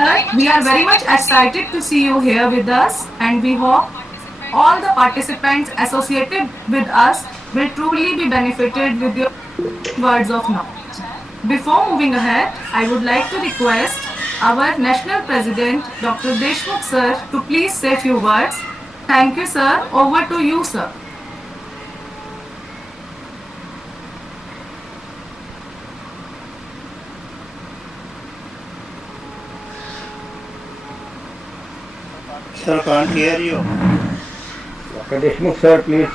sir, we are very much excited to see you here with us, and we hope all the participants associated with us will truly be benefited with your words of knowledge. Before moving ahead, I would like to request our National President, Dr. Deshmukh sir, to please say few words. Thank you, sir. Over to you, sir. Sir, can't hear you. Dr. Deshmukh sir, please.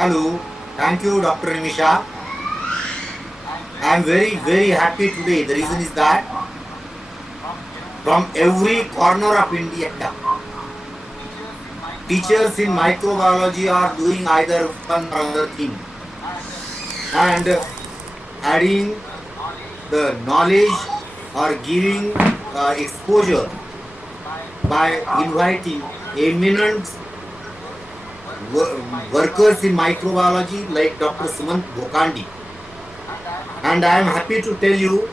Hello, thank you, Dr. Nimisha. I am very happy today. The reason is that from every corner of India, teachers in microbiology are doing either one or other thing and adding the knowledge or giving exposure by inviting eminent workers in microbiology like Dr. Sumant Dehardun. And I am happy to tell you,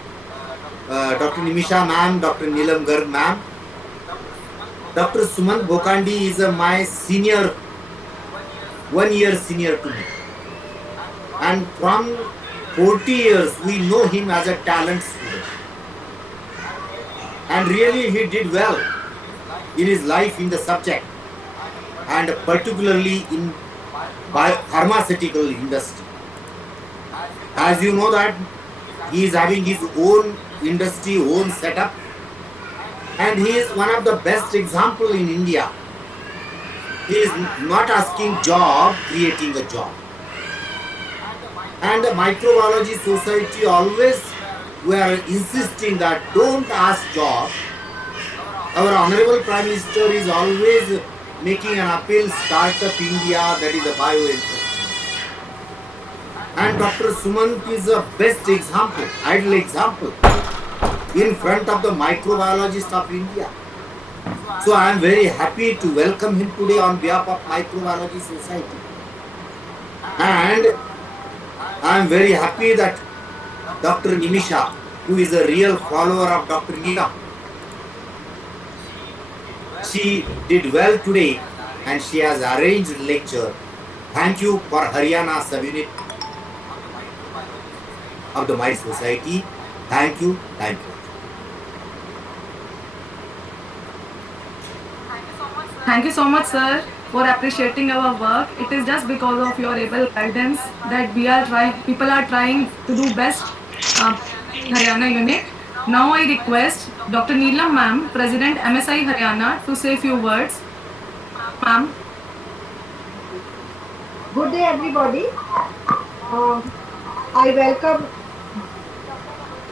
Dr. Nimisha ma'am, Dr. Neelam Garg ma'am, Dr. Sumant Dehardun is my senior, 1 year senior to me. And from 40 years, we know him as a talent student. And really he did well in his life in the subject and particularly in pharmaceutical industry. As you know that he is having his own industry, own setup, and he is one of the best example in India. He is not asking job, creating a job. And the microbiology society always were insisting that don't ask job. Our Honorable Prime Minister is always making an appeal, Startup India, that is a bioentrepreneur. And Dr. Sumant is the best example, ideal example in front of the microbiologist of India. So I am very happy to welcome him today on behalf of Microbiology Society. And I am very happy that Dr. Nimisha, who is a real follower of Dr. Neelam, she did well today and she has arranged lecture. Thank you for Haryana subunit of the My Society. Thank you, thank you. Thank you so much, sir, for appreciating our work. It is just because of your able guidance that people are trying to do best Haryana unit. Now I request Dr. Neelam ma'am, President MSI Haryana, to say few words. Ma'am. Good day, everybody. I welcome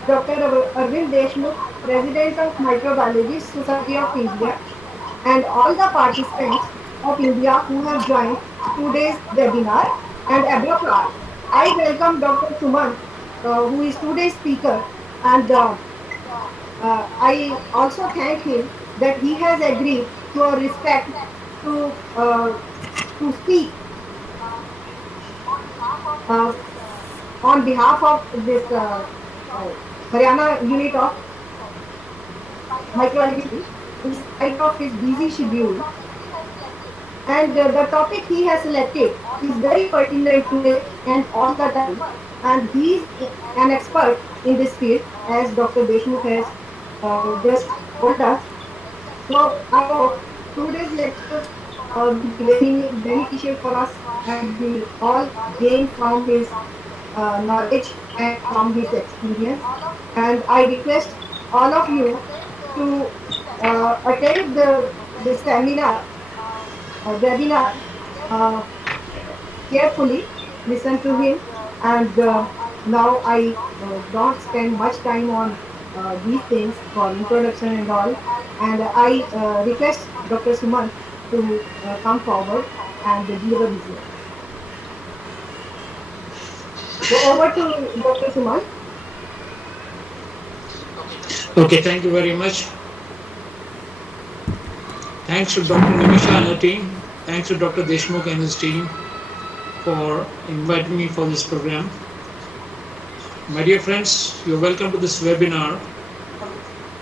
Dr. Arvind Deshmukh, President of Microbiology Society of India, and all the participants of India who have joined today's webinar and abroad. I welcome Dr. Sumant, who is today's speaker, and I also thank him that he has agreed to our respect to speak on behalf of this Haryana unit of microbiology in spite of his busy schedule. And the topic he has selected is very pertinent today and all the time. And he is an expert in this field, as Dr. Deshmukh has just told us. So I hope today's lecture will be very beneficial for us and we all gain from his knowledge and from his experience. And I request all of you to attend the seminar, webinar carefully, listen to him, and now I don't spend much time on these things for introduction and all, and I request Dr. Sumant to come forward and deliver his work. So over to Dr. Sumant. Okay, thank you very much. Thanks to Dr. Nimisha and her team. Thanks to Dr. Deshmukh and his team for inviting me for this program. My dear friends, you're welcome to this webinar.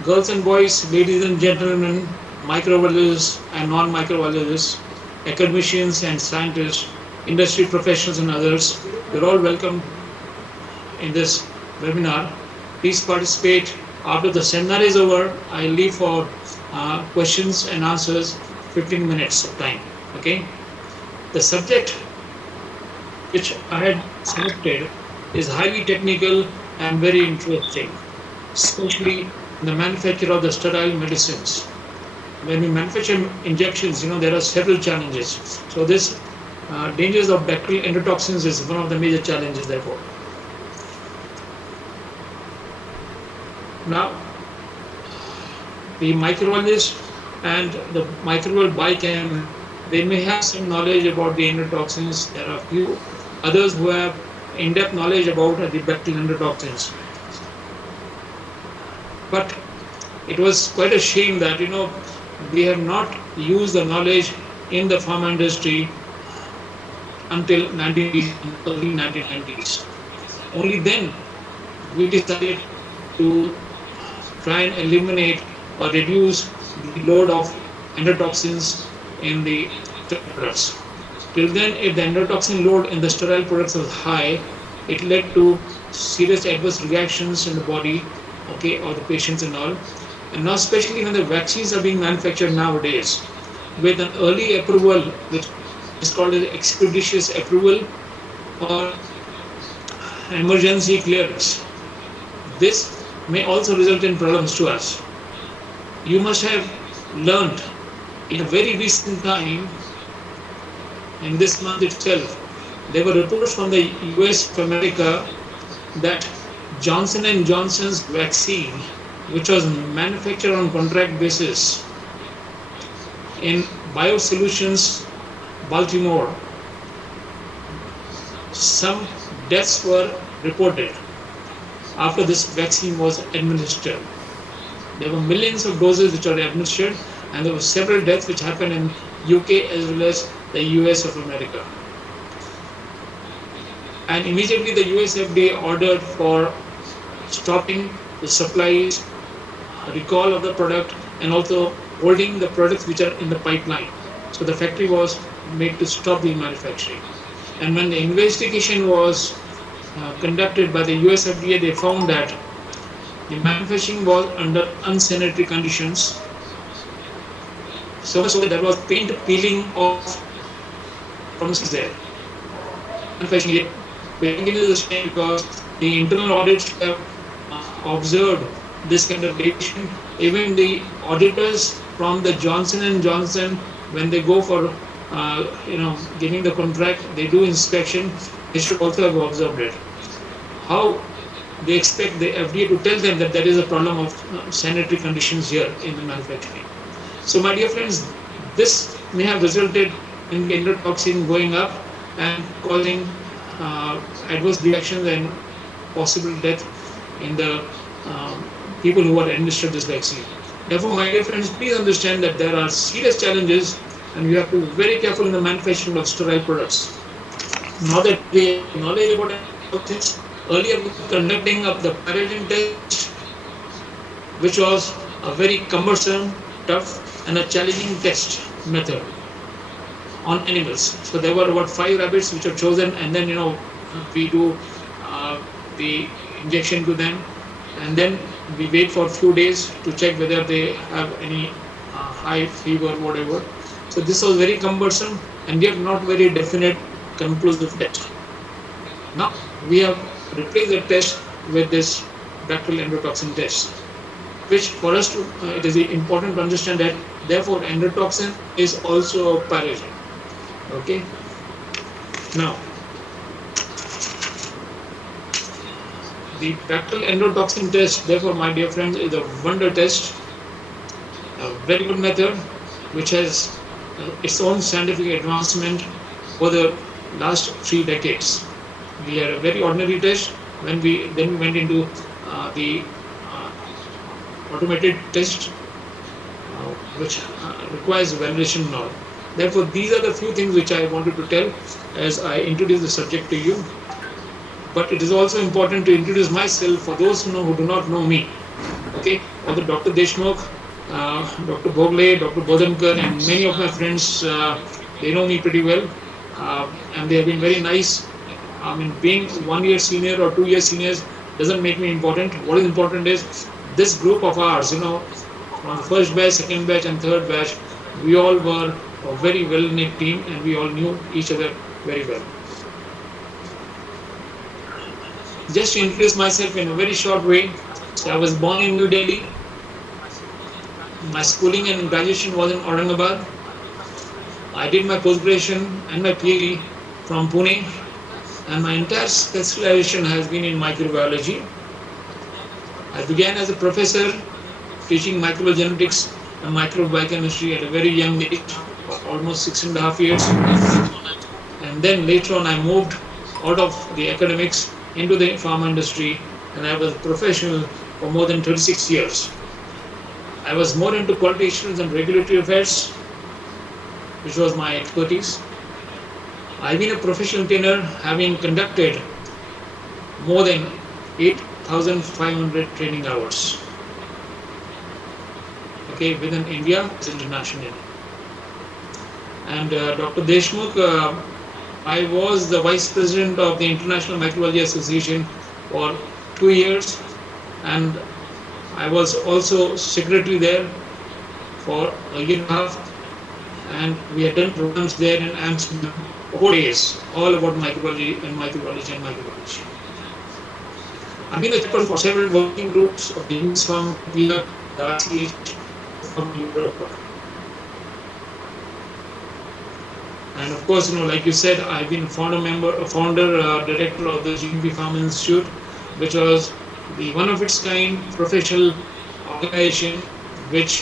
Girls and boys, ladies and gentlemen, microbiologists and non-microbiologists, academicians and scientists, industry professionals and others, you're all welcome in this webinar. Please participate. After the seminar is over, I'll leave for questions and answers 15 minutes of time. Okay. The subject which I had selected is highly technical and very interesting, especially the manufacture of the sterile medicines. When we manufacture injections, there are several challenges. So this dangers of bacterial endotoxins is one of the major challenges, therefore. Now, the microbiologist and the microbial biochem, they may have some knowledge about the endotoxins. There are a few others who have in-depth knowledge about the bacterial endotoxins. But it was quite a shame that we have not used the knowledge in the pharma industry until early 1990s. Only then we decided to try and eliminate or reduce the load of endotoxins in the products. Till then, if the endotoxin load in the sterile products was high, it led to serious adverse reactions in the body, okay, or the patients and all. And now, especially when the vaccines are being manufactured nowadays, with an early approval, which is called an expeditious approval or emergency clearance, this may also result in problems to us. You must have learned in a very recent time, in this month itself, there were reports from the US of America that Johnson & Johnson's vaccine, which was manufactured on contract basis in Biosolutions, Baltimore, some deaths were reported after this vaccine was administered. There were millions of doses which were administered, and there were several deaths which happened in UK as well as the US of America. And immediately the US FDA ordered for stopping the supplies, recall of the product, and also holding the products which are in the pipeline. So the factory was made to stop the manufacturing. And when the investigation was conducted by the US FDA, they found that the manufacturing was under unsanitary conditions. So much so that there was paint peeling of premises there. Manufacturing is a shame because the internal audits have observed this kind of deviation. Even the auditors from the Johnson & Johnson, when they go for giving the contract, they do inspection, they should also have observed it. How they expect the FDA to tell them that there is a problem of sanitary conditions here in the manufacturing? So my dear friends, this may have resulted in the endotoxin going up and causing adverse reactions and possible death in the people who are administered this vaccine. Therefore, my dear friends, please understand that there are serious challenges and you have to be very careful in the manufacturing of sterile products. Now that we have knowledge about endotoxins, earlier we were conducting of the paragen test, which was a very cumbersome, tough and a challenging test method on animals. So there were about 5 rabbits which were chosen, and then we do the injection to them, and then we wait for a few days to check whether they have any high fever, whatever. So this was very cumbersome and yet not very definite, conclusive test. Now we have replaced the test with this bacterial endotoxin test, which for us to it is important to understand that therefore endotoxin is also a paragen. Okay. Now the bacterial endotoxin test, therefore, my dear friends, is a wonder test, a very good method, which has its own scientific advancement for the last 3 decades. We had a very ordinary test. When we then went into the automated test, which requires validation and all. Therefore, these are the few things which I wanted to tell as I introduce the subject to you. but it is also important to introduce myself for those who do not know me. Okay, although Dr. Deshmukh, Dr. Bogle, Dr. Bodhankar, and many of my friends, they know me pretty well, and they have been very nice. I mean, being 1 year senior or 2 year seniors doesn't make me important. What is important is this group of ours, from the first batch, second batch, and third batch, we all were a very well knit team and we all knew each other very well. Just to introduce myself in a very short way, so I was born in New Delhi. My schooling and graduation was in Aurangabad. I did my post-graduation and my PhD from Pune, and my entire specialization has been in microbiology. I began as a professor teaching microgenetics and microbiochemistry at a very young age, almost 6.5 years. And then later on, I moved out of the academics into the pharma industry, and I was a professional for more than 36 years. I was more into quality assurance and regulatory affairs, which was my expertise. I've been a professional trainer, having conducted more than 8,500 training hours. Okay, within India, internationally. And Dr. Deshmukh, I was the vice president of the International Microbiology Association for 2 years, and I was also secretary there for a year and a half, and we had done programs there in Amsterdam for 4 days, all about microbiology and microbiology and microbiology. I've been the chairman for several working groups of the US Farm, the RCH, from Europe. And of course, like you said, I've been founder, director of the GMP Pharma Institute, which was the one of its kind professional organization which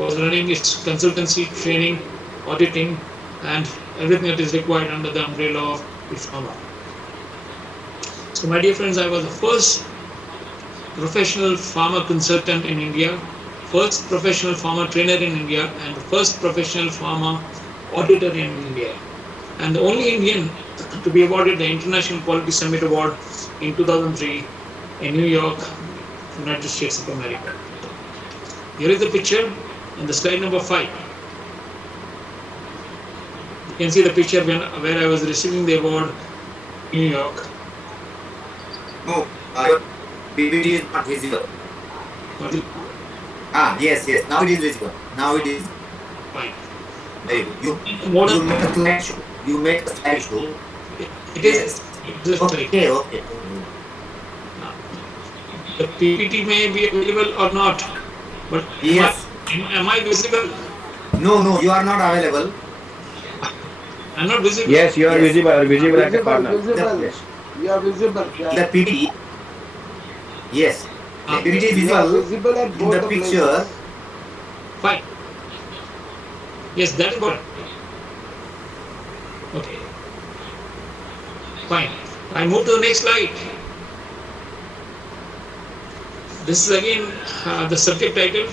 was running its consultancy, training, auditing, and everything that is required under the umbrella of the pharma. So my dear friends, I was the first professional pharma consultant in India, first professional pharma trainer in India, and the first professional pharma auditor in India, and the only Indian to be awarded the International Quality Summit Award in 2003 in New York, United States of America. Here is the picture in the slide number 5. You can see the picture where I was receiving the award in New York. No, PPT is not visible. Yes. Now it is visible. Fine. Very good. You Modern, make a slideshow. it is just like Okay. the PPT may be available or not, but Yes. am I visible? No, you are not available. I'm not visible. Yes, you are Yes. visible at the Visible, corner. visible. Yes. You are visible. The PPT. Yes. The PPT is You are visible visible at in both the the picture. places. Fine. Yes, that is good. Okay. Fine. I move to the next slide. This is again the subject title,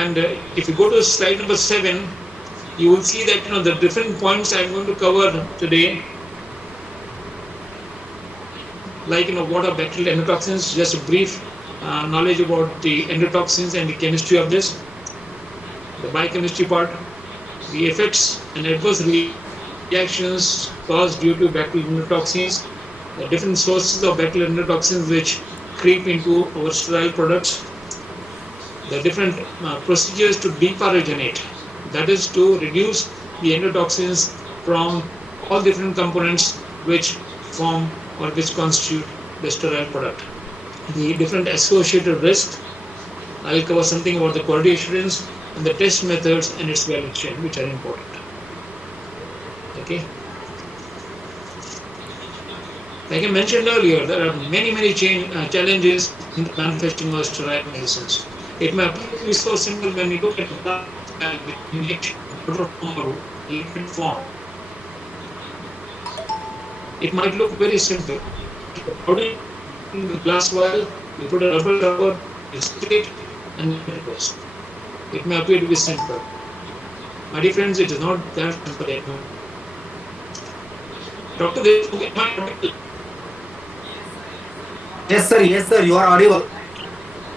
and if you go to slide number 7, you will see that the different points I'm going to cover today, like what are bacterial endotoxins, just a brief knowledge about the endotoxins and the chemistry of this, the biochemistry part, the effects and adverse reactions caused due to bacterial endotoxins, the different sources of bacterial endotoxins which creep into our sterile products, the different procedures to deparagenate, that is to reduce the endotoxins from all different components which form or which constitute the sterile product. The different associated risks, I'll cover something about the quality assurance and the test methods and its value chain, which are important. Okay. Like I mentioned earlier, there are many challenges in the manufacturing of sterile medicines. It may appear to be so simple when you look at the liquid form. It might look very simple. Put it in the glass vial, you put a rubber cover, you stick it, and it goes. It may appear to be simple. My dear friends, it is not that simple. Dr. Deshmukh, Yes, sir, you are audible.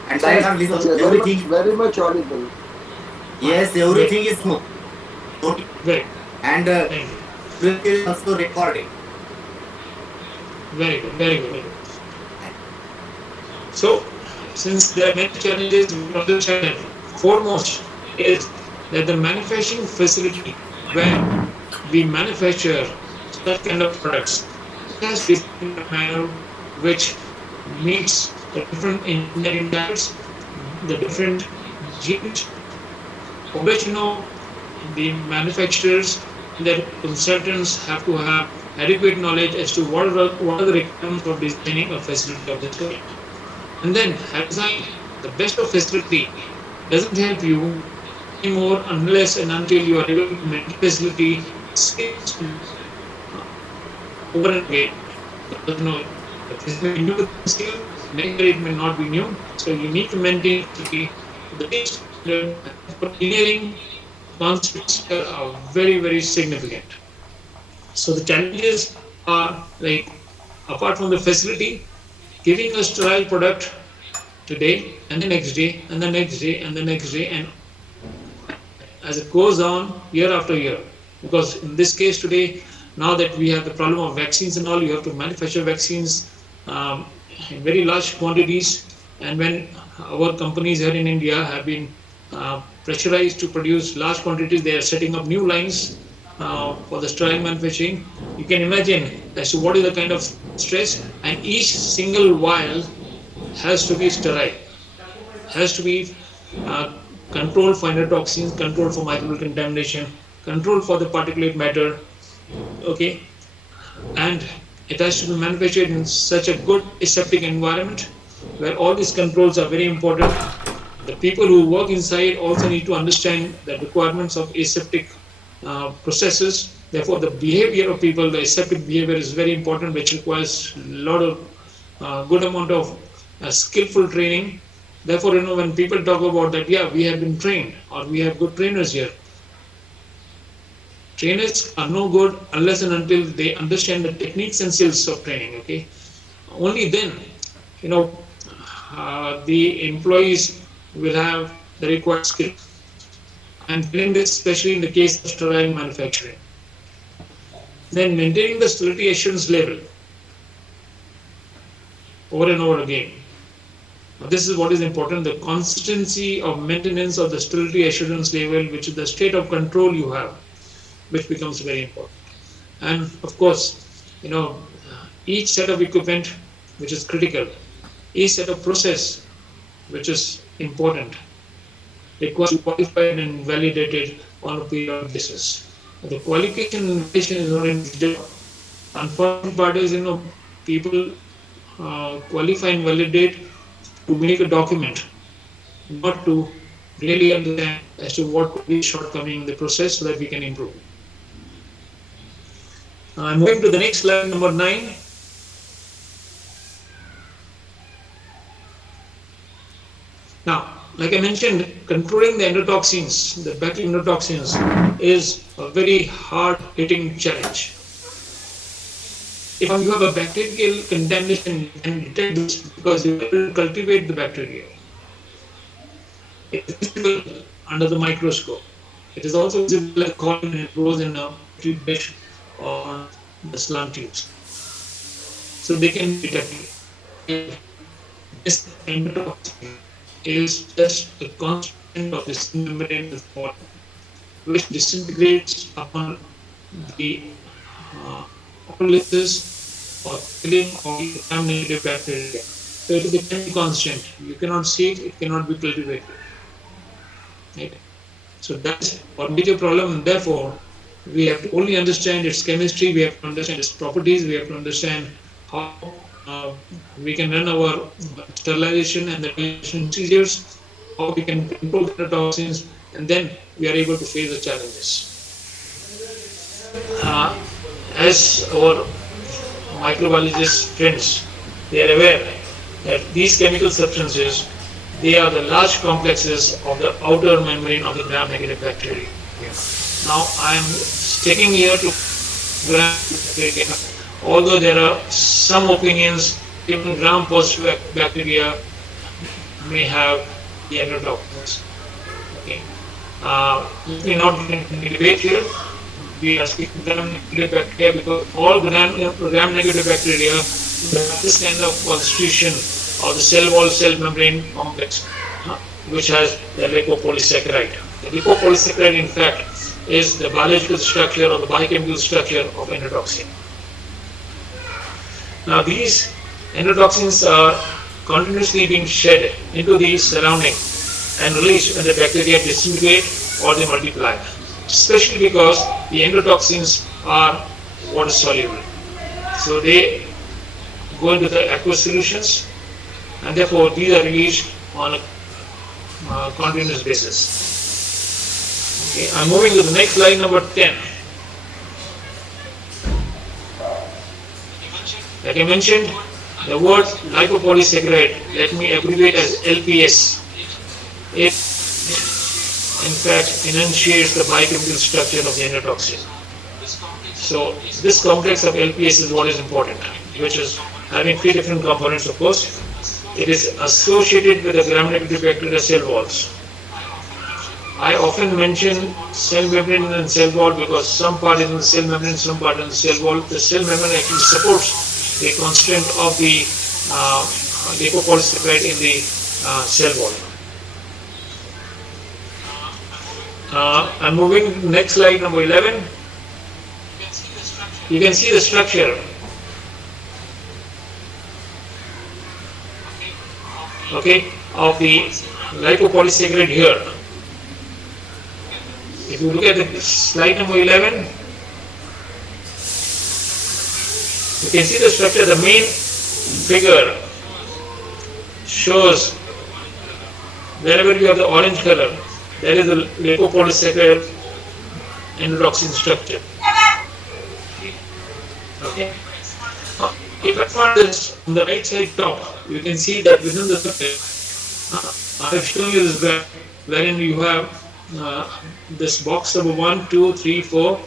And I have Yes, listened. Everything, very much audible. yes, Very, everything is smooth. Noted. very. And Thank you. everything is also recorded. Very good. Very good. So, since there are many challenges, we understand that foremost is that the manufacturing facility where we manufacture such kind of products, it has to be designed in a manner which meets the different engineering standards, the different regimes, for which the manufacturers and their consultants have to have adequate knowledge as to what are the requirements of designing a facility of this kind. And then, have designed the best of facility doesn't help you anymore unless and until you are able to maintain facility uh, over and again. Because if this may be new to the skill, next year it may not be new. So you need to maintain facility to the same standard. And for engineering, concepts here are very, very significant. So the challenges are like, apart from the facility, giving a sterile product today and the next day and the next day and the next day, and as it goes on year after year. Because in this case today, now that we have the problem of vaccines and all, you have to manufacture vaccines in very large quantities. And when our companies here in India have been pressurized to produce large quantities, they are setting up new lines for the sterile manufacturing. You can imagine as to what is the kind of stress, and each single vial has to be sterile, has to be uh, controlled for endotoxins, controlled for microbial contamination, controlled for the particulate matter. Okay, and it has to be manufactured in such a good aseptic environment where all these controls are very important. The people who work inside also need to understand the requirements of aseptic processes. Therefore, the behavior of people, the aseptic behavior is very important, which requires a lot of good amount of skillful training. Therefore, when people talk about that, yeah, we have been trained or we have good trainers here. Trainers are no good unless and until they understand the techniques and skills of training. Okay, only then, you know, the employees will have the required skills. I'm telling this especially in the case of sterile manufacturing. Then maintaining the sterility assurance level over and over again. Now, this is what is important, the consistency of maintenance of the sterility assurance level, which is the state of control you have, which becomes very important. And of course, each set of equipment which is critical, each set of process which is important, requires to be qualified and validated on a periodic basis. The qualification and validation is not an easy job. Unfortunate part is, people qualify and validate to make a document, not to really understand as to what could be shortcoming in the process so that we can improve. Moving to the next slide, number 9. Now, like I mentioned, controlling the endotoxins, the bacterial endotoxins, is a very hard-hitting challenge. If you have a bacterial contamination, you can detect this because you will cultivate the bacteria. It is visible under the microscope. It is also visible like colony when it grows in a petri dish or the slant tubes. So they can be detected. And this endotoxin is just a constant of this membrane of water, which disintegrates upon the uh, autolysis or killing of the contaminated bacteria. So it is a chemical constant. You cannot see it, it cannot be cultivated. Right? So that's a major problem, and therefore we have to only understand its chemistry, we have to understand its properties, we have to understand how we can run our sterilization and the sterilization procedures, how we can control the toxins, and then we are able to face the challenges. Uh, as our microbiologist friends, they are aware that these chemical substances, they are the large complexes of the outer membrane of the gram-negative bacteria. Now I am sticking here to gram-negative bacteria, although there are some opinions even gram-positive bacteria may have the endotoxins. Okay. Let me not get into debate here. We are speaking gram-negative bacteria because all gram-negative bacteria have this kind of constitution of the cell wall cell membrane complex, which has the lipopolysaccharide. The lipopolysaccharide, in fact, is the biological structure or the biochemical structure of endotoxin. Now, these endotoxins are continuously being shed into the surrounding and released when the bacteria disintegrate or they multiply, especially because the endotoxins are water soluble. So they go into the aqueous solutions, and therefore these are released on a continuous basis. Okay, I'm moving to the next slide, number 10. Like I mentioned, the word lipopolysaccharide, let me abbreviate as LPS. It, in fact, enunciates the biochemical structure of the endotoxin. So this complex of LPS is what is important, which is having three different components, of course. It is associated with the gram-negative bacteria cell walls. I often mention cell membrane and cell wall because some part is in the cell membrane, some part in the cell wall. The cell membrane actually supports the constituent of the lipopolysaccharide in the cell wall. I'm moving next slide, number 11. You can see the structure of the lipopolysaccharide here. If you look at the slide number 11, you can see the structure. The main figure shows wherever you have the orange color, that is the lipopolysaccharide endotoxin structure. Okay. If I find this on the right side top, you can see that within the structure, I have shown you this graph wherein you have this box number 1, 2, 3, 4,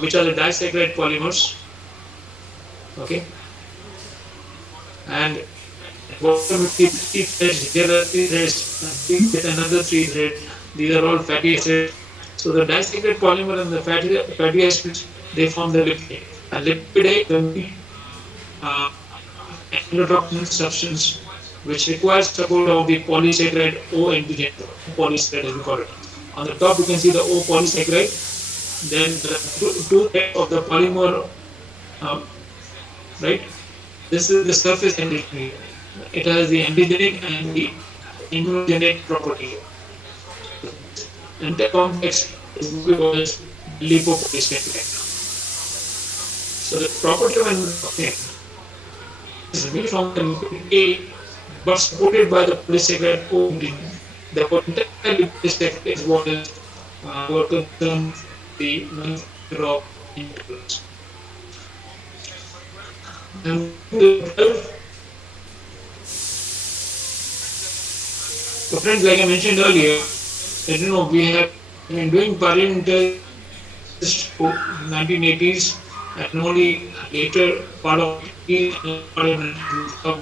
which are the disaccharide polymers. Okay. And bottom of the 3 threads, here are 3 threads, with another 3 threads. These are all fatty acids. So the disaccharide polymer and the fatty acids, they form the lipid. And lipid is the endotoxin substance which requires support of the polysaccharide O antigen, polysaccharide as we call it. On the top you can see the O polysaccharide. Then the two threads of the polymer, right? This is the surface antigen. It has the antigenic and the immunogenic property. And the complex is called lipopolysaccharide. So the property of endotoxin is really from the lipid A, but supported by the polysaccharide O antigen. The entire lipopolysaccharide is what is our concern, the manufacture of injectables. And so friends, like I mentioned earlier, that we have been doing parliamentary since 1980s, and only later part of parliament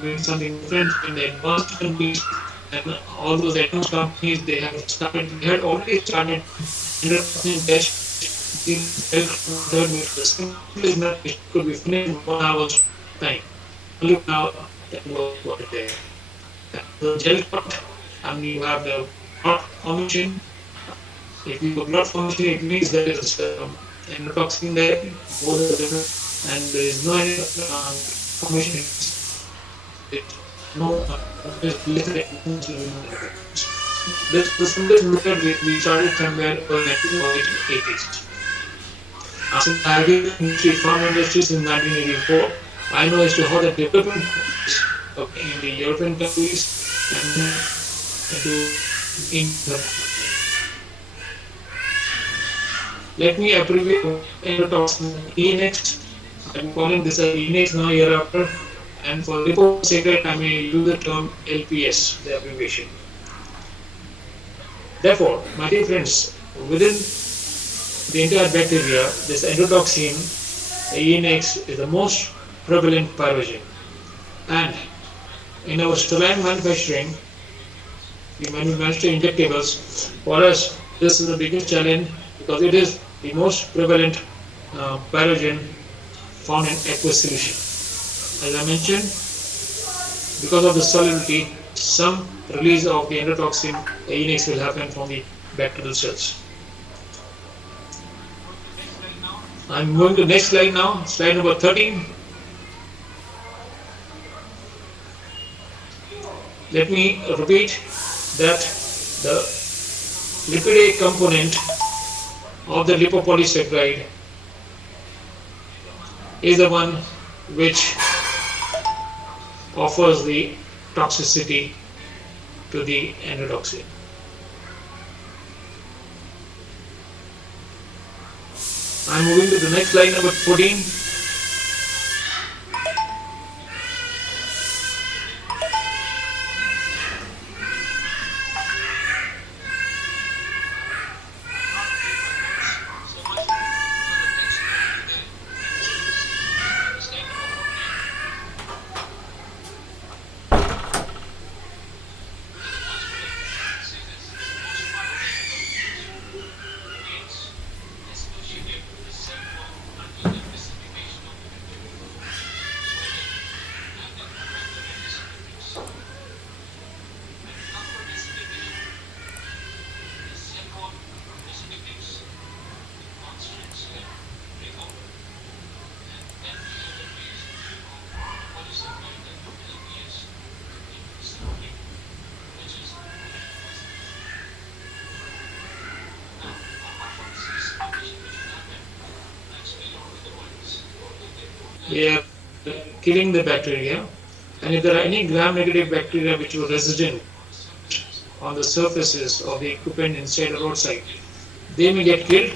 doing something different in the advanced countries, and all those advanced companies they had already started endotoxin tests. The simplest method could be finished in 1 hour's time. Only now that was what it is. The gel cut, and you have the blood formation. If you have blood formation, it means there is endotoxin there, both are different, and there is no formation. This was the simplest method we started somewhere in the 1980s. Since I have been in the farm industry since 1984, I know as to how the development in the European countries and in the. Let me abbreviate endotoxin ENX. I'm calling this as ENX now hereafter. And for lipopolysaccharide, I may use the term LPS, the abbreviation. Therefore, my dear friends, within the entire bacteria, this endotoxin, the ENX, is the most prevalent pyrogen. And In our sterile manufacturing, we manufacture injectables. For us, this is the biggest challenge because it is the most prevalent pathogen found in aqueous solution. As I mentioned, because of the solubility, some release of the endotoxin, the ENX, will happen from the bacterial cells. I'm moving to the next slide now, slide number 13. Let me repeat that the lipid A component of the lipopolysaccharide is the one which offers the toxicity to the endotoxin. I'm moving to the next slide, number 14. We are killing the bacteria, and if there are any gram-negative bacteria which were resident on the surfaces of the equipment inside the roadside, they may get killed,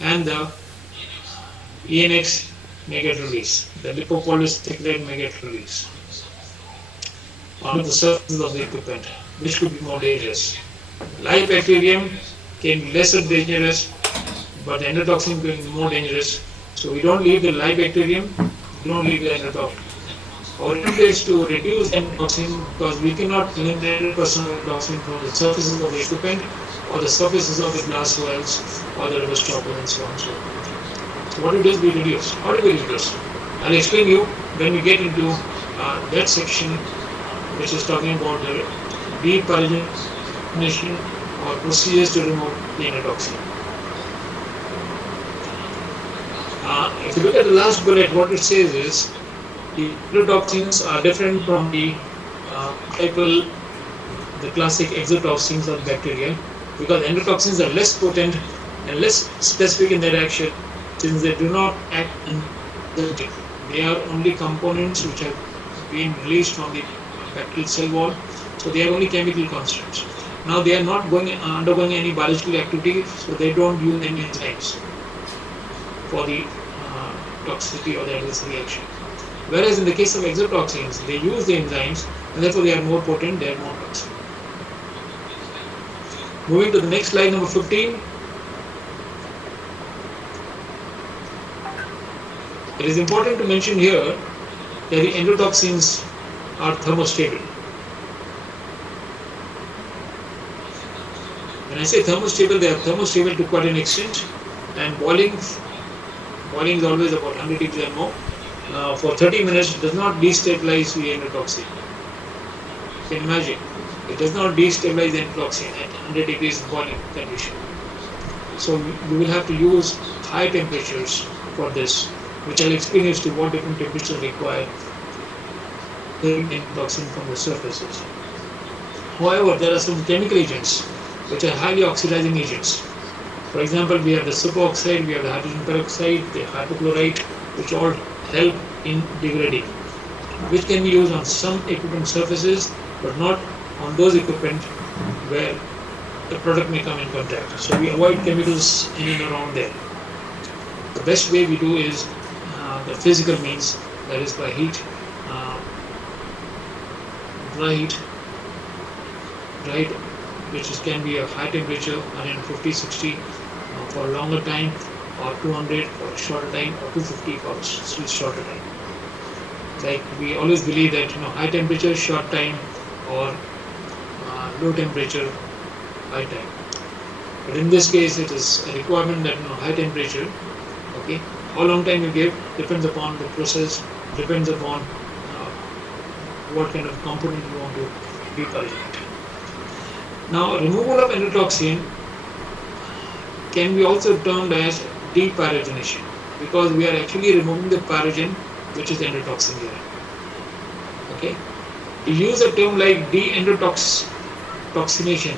and the ENX may get released. The lipopolysaccharide may get released onto the surfaces of the equipment, which could be more dangerous. Live bacterium can be lesser dangerous, but the endotoxin can be more dangerous. So we don't leave the live bacterium, we don't leave the endotoxin. Our attempt is to reduce endotoxin because we cannot eliminate 100% endotoxin from the surfaces of the equipment or the surfaces of the glass wells or the rubber stopper and so on and so forth. So what it is, we reduce. How do we reduce? I'll explain you when we get into that section which is talking about the depathogenation or procedures to remove the endotoxin. If you look at the last bullet, what it says is the endotoxins are different from the classic exotoxins of bacteria because endotoxins are less potent and less specific in their action since they do not act in. They are only components which have been released from the bacterial cell wall, so they are only chemical constructs. Now they are not undergoing any biological activity, so they don't use any enzymes for the toxicity or the adverse reaction. Whereas in the case of exotoxins, they use the enzymes and therefore they are more potent, they are more toxic. Moving to the next slide, number 15. It is important to mention here that the endotoxins are thermostable. When I say thermostable, they are thermostable to quite an extent, and boiling is always about 100 degrees and more. For 30 minutes does not destabilize the endotoxin. You can imagine, it does not destabilize the endotoxin at 100 degrees boiling condition. So you will have to use high temperatures for this, which I'll explain as to what different temperatures required to remove endotoxin from the surfaces. However, there are some chemical agents which are highly oxidizing agents. For example, we have the superoxide, we have the hydrogen peroxide, the hypochlorite, which all help in degrading, which can be used on some equipment surfaces, but not on those equipment where the product may come in contact. So we avoid chemicals in and around there. The best way we do is the physical means, that is by heat, dry heat, which can be a high temperature, 150, 60 for a longer time, or 200 for a shorter time, or 250 for a shorter time. Like we always believe that high temperature, short time, or low temperature, high time. But in this case, it is a requirement that high temperature. Okay, how long time you give depends upon the process, depends upon what kind of component you want to deparogenate. Now, removal of endotoxin can be also termed as deparagenation, because we are actually removing the paragen, which is the endotoxin here. Okay, to use a term like de-endotoxination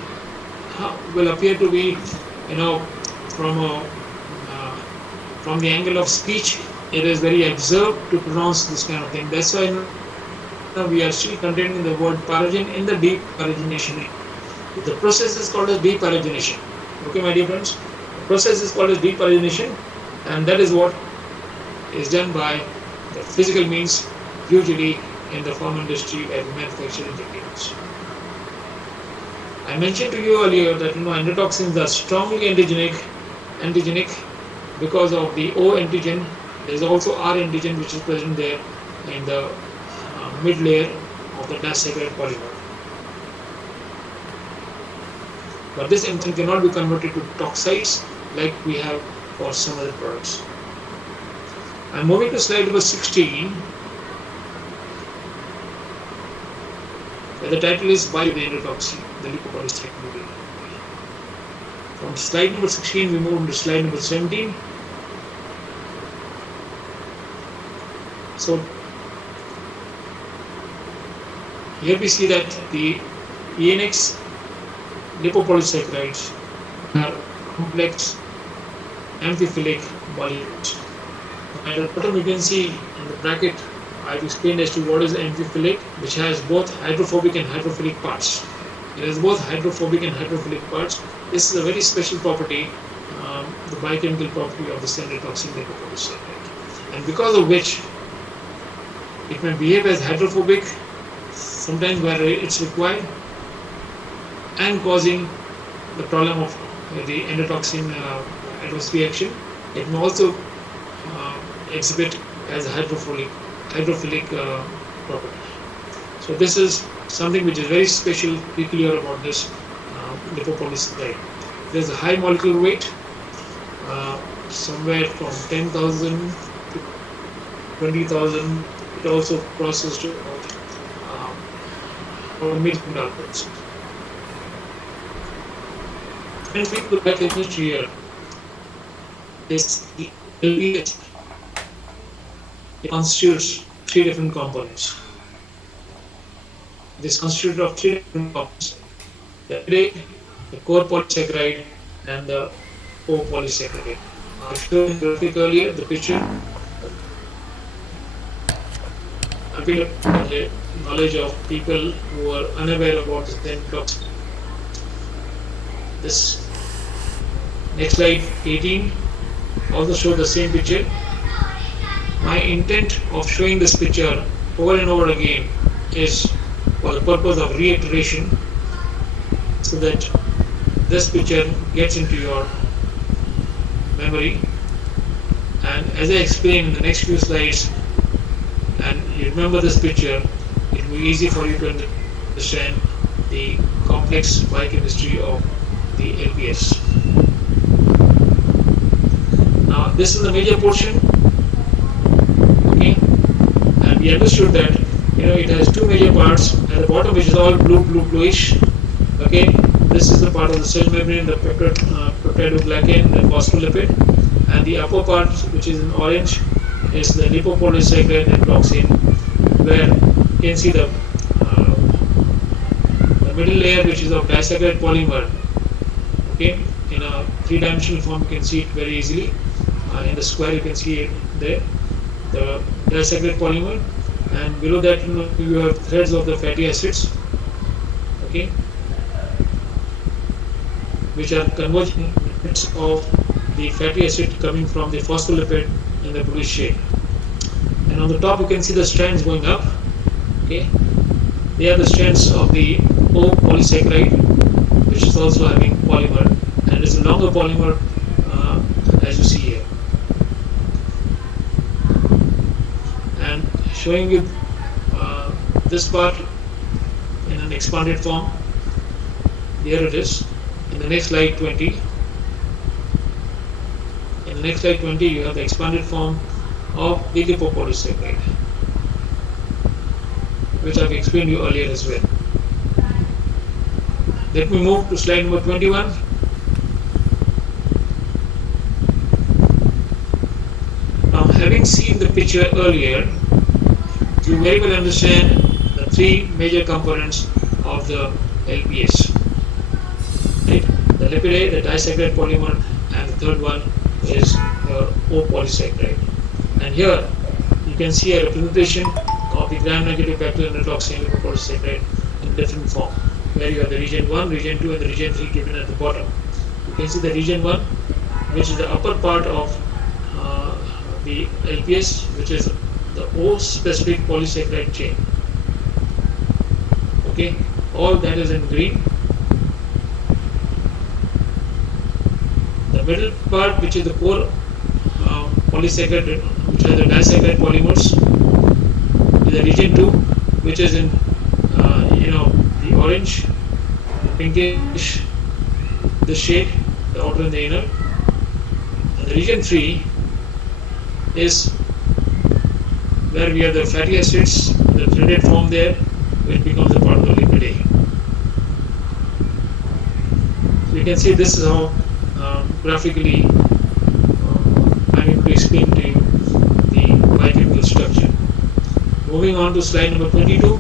will appear to be, from a from the angle of speech, it is very absurd to pronounce this kind of thing. That's why we are still containing the word paragen in the deparagenation. The process is called as deparagenation. Okay, my dear friends, the process is called as deparagenation, and that is what is done by the physical means, usually in the farm industry where we manufacture injectables. I mentioned to you earlier that endotoxins are strongly antigenic because of the O antigen. There is also R antigen which is present there in the mid layer of the disaccharide polymer. But this antigen cannot be converted to toxides like we have for some other products. I'm moving to slide number 16. The title is Bio the Endotoxin, the lipopolysaccharide. From slide number 16, we move to slide number 17. So here we see that the ENX lipopolysaccharides are complex amphiphilic molecules. At the bottom you can see in the bracket I've explained as to what is amphiphilic, which has both hydrophobic and hydrophilic parts. It has both hydrophobic and hydrophilic parts. This is a very special property, the biochemical property of the endotoxin lipopolysaccharide, and because of which it may behave as hydrophobic sometimes where it's required, and causing the problem of the endotoxin adverse reaction. It may also exhibit as a hydrophilic property. So this is something which is very special, peculiar about this lipopolysaccharide. There's a high molecular weight, somewhere from 10,000 to 20,000. It also crosses to about million dollars. And we look at biochemistry here. This LPH, it constitutes three different components. This constitutes of three different components: the pyrrate, the core polysaccharide, and the co-polysaccharide. I've shown graphic earlier the picture. I feel the knowledge of people who are unaware about the endotoxin. This next slide 18 also shows the same picture. My intent of showing this picture over and over again is for the purpose of reiteration, so that this picture gets into your memory, and as I explain in the next few slides and you remember this picture, it will be easy for you to understand the complex biochemistry of the LPS. Now this is the major portion, okay, and we understood that it has two major parts. At the bottom, which is all bluish, okay, this is the part of the cell membrane, the peptidoglycan, the phospholipid, and the upper part, which is in orange, is the lipopolysaccharide endotoxin, where you can see the middle layer, which is of disaccharide polymer. Okay, in a three-dimensional form, you can see it very easily. In the square, you can see it there, the disaccharide polymer, and below that you have threads of the fatty acids, okay, which are converging of the fatty acid coming from the phospholipid in the bluish shade. And on the top you can see the strands going up, okay, they are the strands of the O polysaccharide, which is also having polymer, and it's a longer polymer as you see here. And showing you this part in an expanded form. Here it is. In the next slide 20. In the next slide 20, you have the expanded form of the lipopolysaccharide, which I've explained you earlier as well. Let me move to slide number 21. Now, having seen the picture earlier, you very well understand the three major components of the LPS. Right? The lipid, the disaccharide polymer, and the third one is your O polysaccharide. And here you can see a representation of the gram-negative bacterial endotoxin lipopolysaccharide in different form, where you have the region 1, region 2, and the region 3 given at the bottom. You can see the region 1, which is the upper part of the LPS, which is the O-specific polysaccharide chain. Okay, all that is in green. The middle part, which is the core polysaccharide, which has the disaccharide polymers, is the region 2, which is in the orange, the pinkish, the shade, the outer and the inner. And the region 3 is where we have the fatty acids, the threaded form there, which becomes a part of the lipid A. So you can see this is how graphically I'm able to explain to you the biochemical structure. Moving on to slide number 22.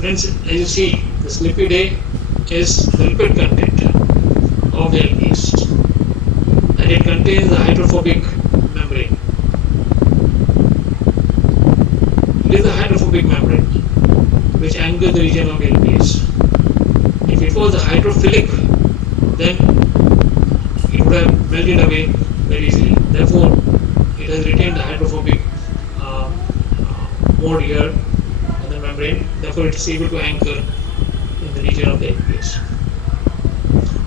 Friends, as you see, this lipid A is the lipid content of the LPS, and it contains the hydrophobic membrane. It is the hydrophobic membrane which anchors the region of LPS. If it was the hydrophilic, then it would have melted away very easily. Therefore, it has retained the hydrophobic mode here in the membrane. Therefore, it is able to anchor in the region of the LPS.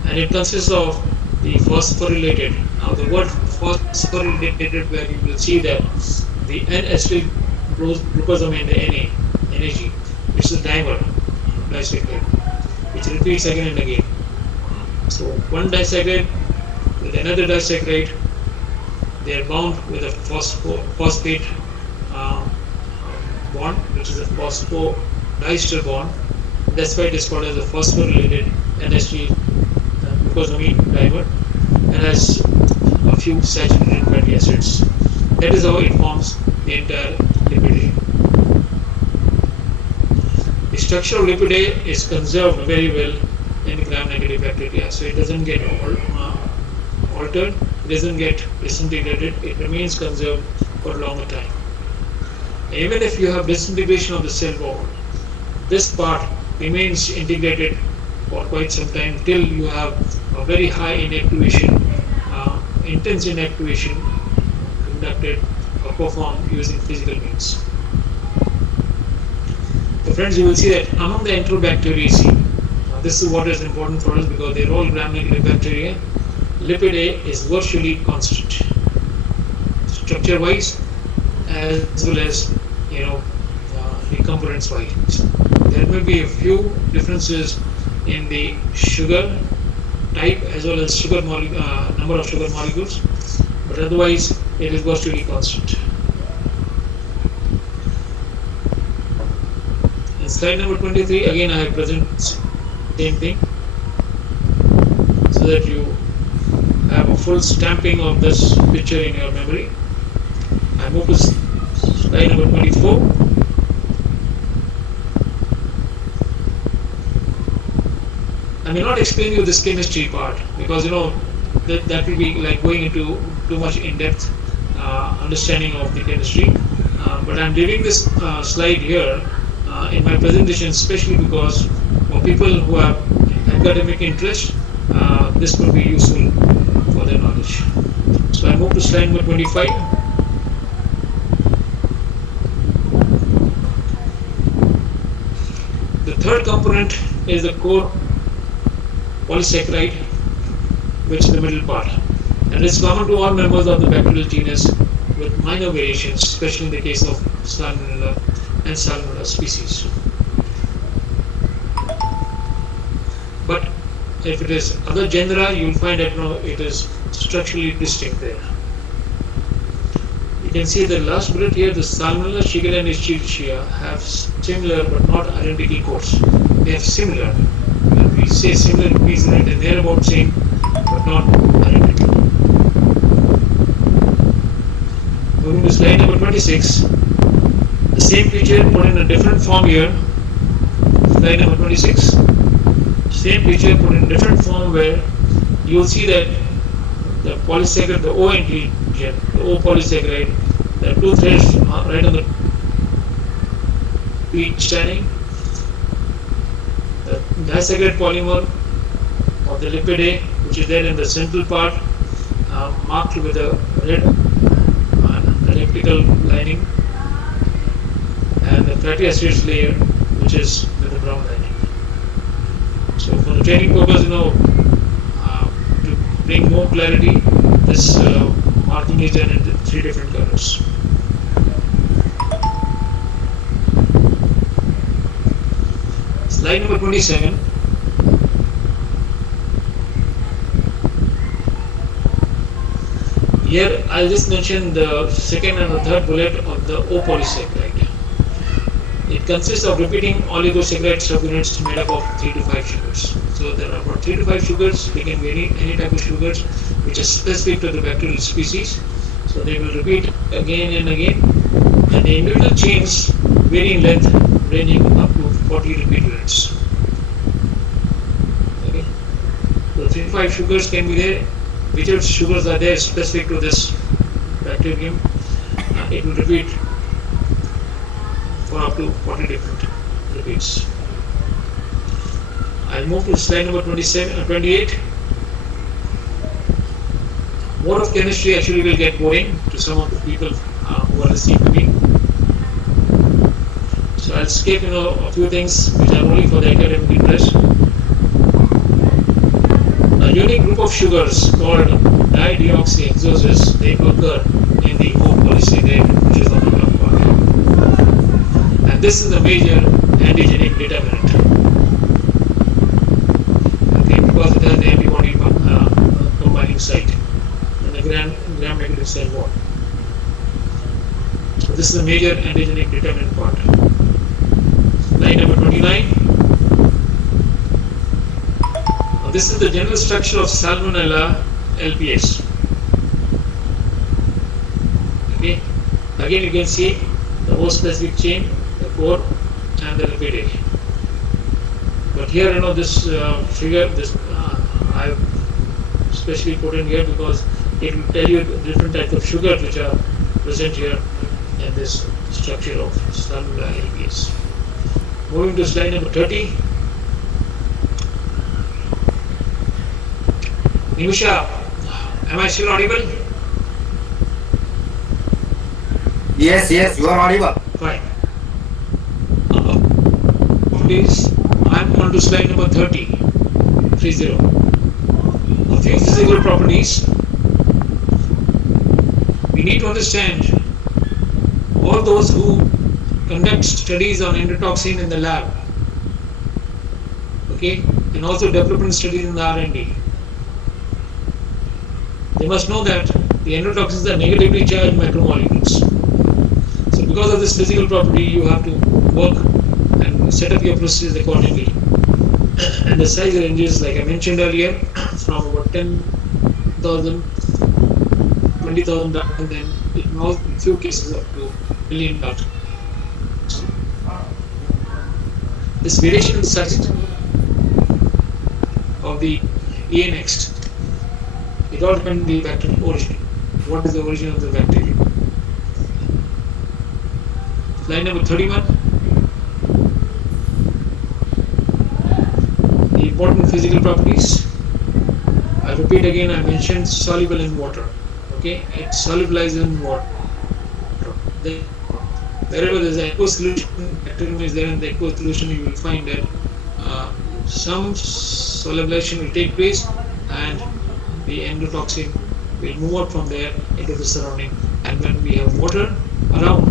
And it consists of the phosphorylated. Now, the word phosphorylated, where you will see that the N-acetyl glucosamine, the NAG, which is a dimer, disaccharide, which repeats again and again. So one disaccharide with another disaccharide, they are bound with a phosphate bond, which is a phosphodiester bond. That's why it is called as a phosphorylated NH3 glucosamine dimer, and has a few saturated fatty acids. That is how it forms the entire lipid A. The structure of lipid A is conserved very well in gram-negative bacteria, so it doesn't get altered, it doesn't get disintegrated, it remains conserved for a longer time. Even if you have disintegration of the cell wall, this part remains integrated for quite some time till you have a very high inactivation, intense inactivation conducted or performed using physical means. So friends, you will see that among the Enterobacteriaceae, this is what is important for us because they are all gram-negative bacteria. Lipid A is virtually constant, structure-wise as well as the components-wise. There may be a few differences in the sugar type as well as number of sugar molecules, but otherwise it is virtually constant. In slide number 23, again I have present same thing so that you have a full stamping of this picture in your memory. I move to slide number 24. I may not explain you this chemistry part because that will be like going into too much in-depth understanding of the chemistry. But I'm leaving this slide here in my presentation, especially because for people who have academic interest, this will be useful for their knowledge. So I move to slide number 25. The third component is the core polysaccharide, which is the middle part. And it's common to all members of the bacterial genus with minor variations, especially in the case of Salmonella and Salmonella species. But if it is other genera, you will find that it is structurally distinct there. You can see the last bullet here, the Salmonella, Shigella and Escherichia have similar but not identical codes. They have similar. When we say similar, it means that they are about same but not identical. Moving to slide number 26, the same picture put in a different form here. Slide number 26. Same picture put in a different form where you will see that the polysaccharide, the O antigen, the O polysaccharide, there are two threads right on the each standing. The disaccharide polymer of the lipid A, which is there in the central part, marked with a red elliptical lining, and the fatty acids layer, which is with the brown lining. So, for the training purpose, to bring more clarity, this marking is done in three different colors. Slide number 27. Here I'll just mention the second and the third bullet of the O polysaccharide. It consists of repeating oligosaccharide subunits made up of 3 to 5 sugars. So there are about 3 to 5 sugars. They can vary any type of sugars which are specific to the bacterial species. So they will repeat again and again, and the individual chains vary in length, ranging up to 40 repeat units. Okay. So 3 to 5 sugars can be there. Whichever sugars are there specific to this bacterium, it will repeat for up to 40 different repeats. I'll move to slide number 28. More of chemistry actually will get boring to some of the people who are listening to me. So I'll skip a few things which are only for the academic interest. A unique group of sugars called dideoxyhexoses, they occur in the O polysaccharide, which is on the top part. And this is the major antigenic determinant. Okay, because it has the antibody combining site and the gram-negative cell wall. So this is the major antigenic determinant part. Line number 29. This is the general structure of Salmonella LPS. Okay. Again, you can see the O specific chain, the core, and the lipid A. But here, this figure, this I've specially put in here because it will tell you the different types of sugars which are present here in this structure of Salmonella LPS. Moving to slide number 30. Nimisha, am I still audible? Yes, you are audible. Fine. Please, I'm on to slide number 30. 30. A few physical properties. We need to understand all those who conduct studies on endotoxin in the lab, okay, and also development studies in the R&D. They must know that the endotoxins are negatively charged macromolecules. So because of this physical property, you have to work and set up your processes accordingly. And the size ranges, like I mentioned earlier, from about 10,000, 20,000, and then in few cases up to $1 million. This variation in size of the EA next. It all depends on the bacterial origin. What is the origin of the bacteria? Slide number 31. The important physical properties. I repeat again, I mentioned soluble in water. Okay, it solubilizes in water. Then, wherever there is an aqueous solution, bacterium is there in the aqueous solution, you will find that some solubilization will take place and the endotoxin will move out from there into the surrounding. And when we have water around,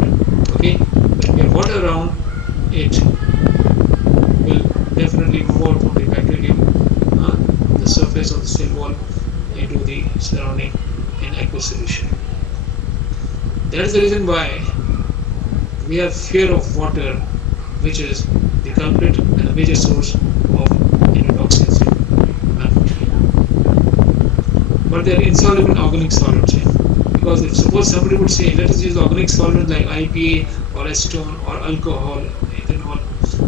okay, when we have water around, it will definitely move out from the bacterium, the surface of the cell wall into the surrounding in aqueous solution. That is the reason why we have fear of water, which is the culprit and the major source of endotoxins in manufacturing. But they are insoluble in organic solvents. Because if suppose somebody would say, let us use organic solvents like IPA or acetone or alcohol, ethanol,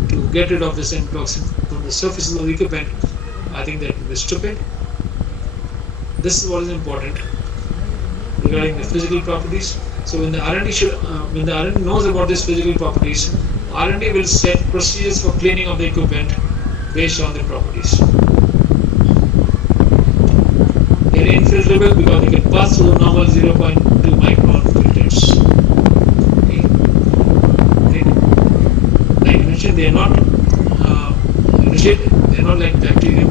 to get rid of this endotoxin from the surfaces of the equipment, I think that would be stupid. This is what is important regarding the physical properties. So when the R&D knows about these physical properties, R&D will set procedures for cleaning of the equipment based on the properties. They are infiltrable because they can pass through normal 0.2 micron filters. Okay. Like I mentioned, they are not rigid. They are not like bacterium,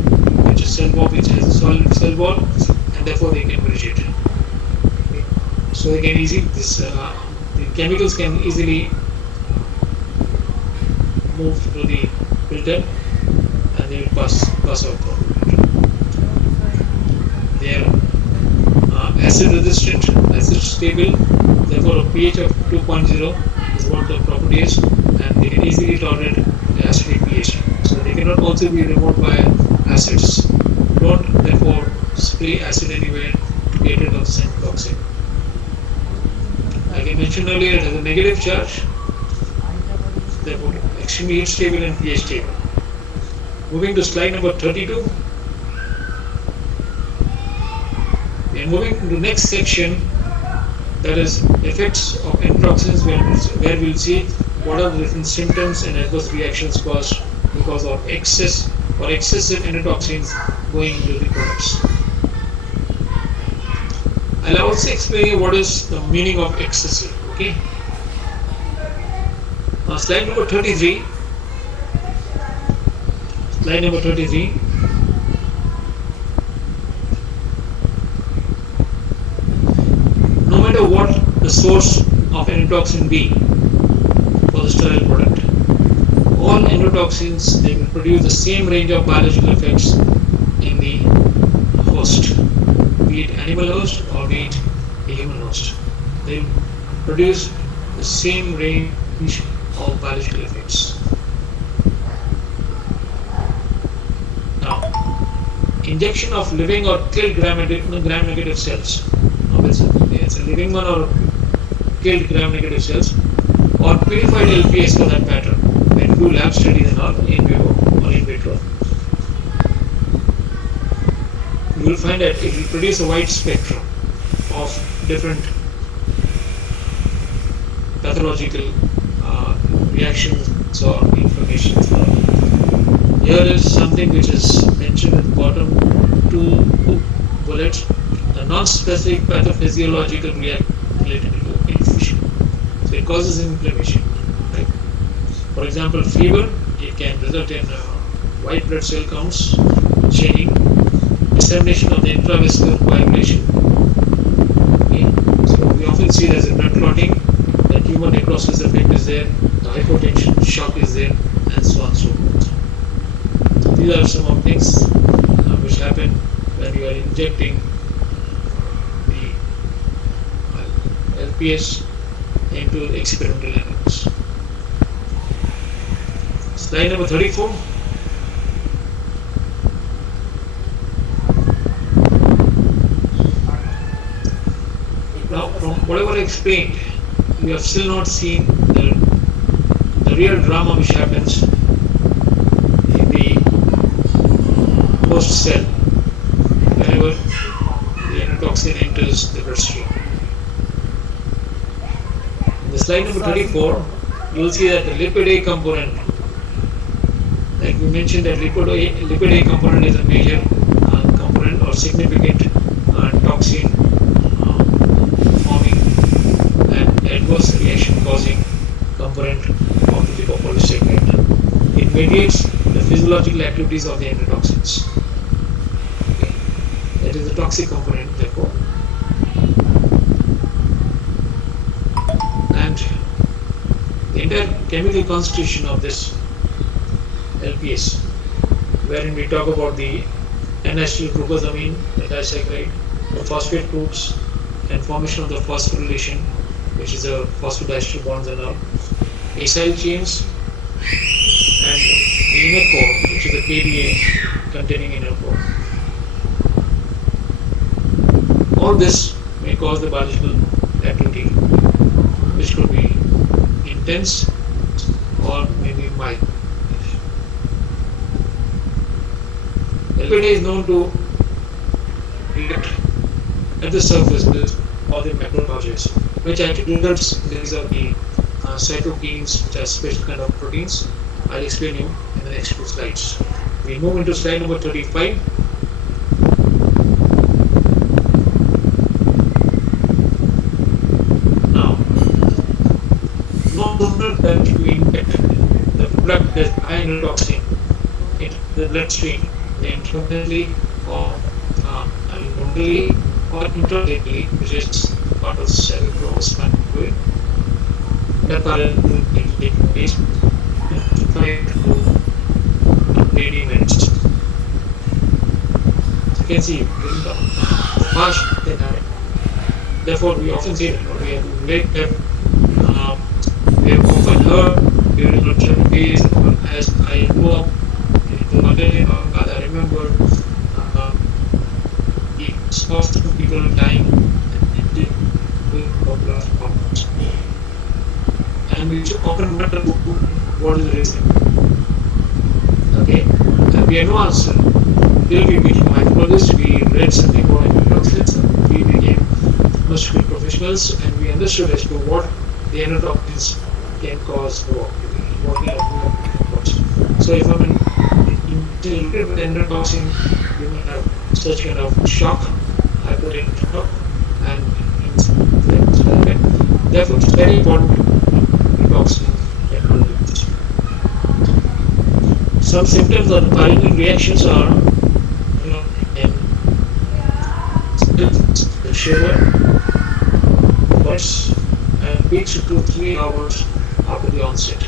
which is cell wall, which has a solid cell wall, and therefore they can be rigid. Okay. So they can easily the chemicals can easily move through the filter, and they will pass out through. They are acid resistant, acid stable, therefore a pH of 2.0 is what the property is, and they can easily tolerate the acidic pH. So they cannot also be removed by acids. Don't therefore spray acid anywhere to get rid of the endotoxin. Like I mentioned earlier, it has a negative charge, therefore extremely heat stable and pH stable. Moving to slide number 32. And moving to the next section, that is effects of endotoxins, where we'll see what are the different symptoms and adverse reactions caused because of excess or excessive endotoxins going into the products. I'll also explain you what is the meaning of excessive. Okay. Now slide number 33. Slide number 33. No matter what the source of endotoxin be for the sterile product, all endotoxins, they will produce the same range of biological effects in the host, be it animal host or be it a human host. They will produce the same range of biological effects. Now, injection of living or killed gram-negative cells. It's a living one or killed gram-negative cells, or purified LPS for that matter, when you do lab studies and all, in vivo or in vitro. You will find that it will produce a wide spectrum of different pathological reactions or inflammations. Here is something which is mentioned at the bottom, 2 bullets. A non-specific pathophysiological reaction related to infusion. So it causes inflammation. Right? For example, fever, it can result in white blood cell counts changing, dissemination of the intravascular coagulation. Okay? So we often see it as a blood clotting, the tumor necrosis effect is there, the hypotension shock is there, and so on and so forth. So these are some of the things which happen when you are injecting LPS into experimental animals. Slide number 34. Now, from whatever I explained, we have still not seen the real drama which happens in the host cell whenever the endotoxin enters the bloodstream. In the slide number 34, you will see that the lipid A component, like we mentioned, that lipid A component is a major component or significant toxin forming and adverse reaction causing component of the lipopolysaccharide. It mediates the physiological activities of the endotoxins. Okay. that is the toxic component, therefore. And the entire chemical constitution of this LPS, wherein we talk about the N-acetyl glucosamine, the disaccharide, the phosphate groups, and formation of the phosphorylation, which is the phosphodiester bonds and all, acyl chains, and the inner core, which is the KDA containing inner core. All this may cause the biological activity, which could be intense or maybe mild. LPD is known to react at the surface with all the macrophages, which actually results, these are the cytokines, which are special kind of proteins. I'll explain you in the next two slides. We move into slide number 35. Now, no sooner that we inject the product that high endotoxin into the bloodstream, they internally or internally or intrathecally, which is part of the cerebrospinal fluid, that current will take place in 5 to 80 minutes. So you can see the fast can happen. Therefore, we often say that we have late that we have often heard during the therapies, as I grew up in the I remember the soft people dying with popular compounds. And we should often wonder what is the reason. Okay, and we advanced till we became microbiologists, we read something about endotoxins, we became chemistry professionals, and we understood as to what the endotoxins can cause to what the cause. So if I'm injected with endotoxin, you may have such kind of shock, hypotension shock, and therefore it's very important endotoxin can be used. Some symptoms of the pulmonary reactions are, and shiver, bursts, and peaks to 2-3 hours after the onset.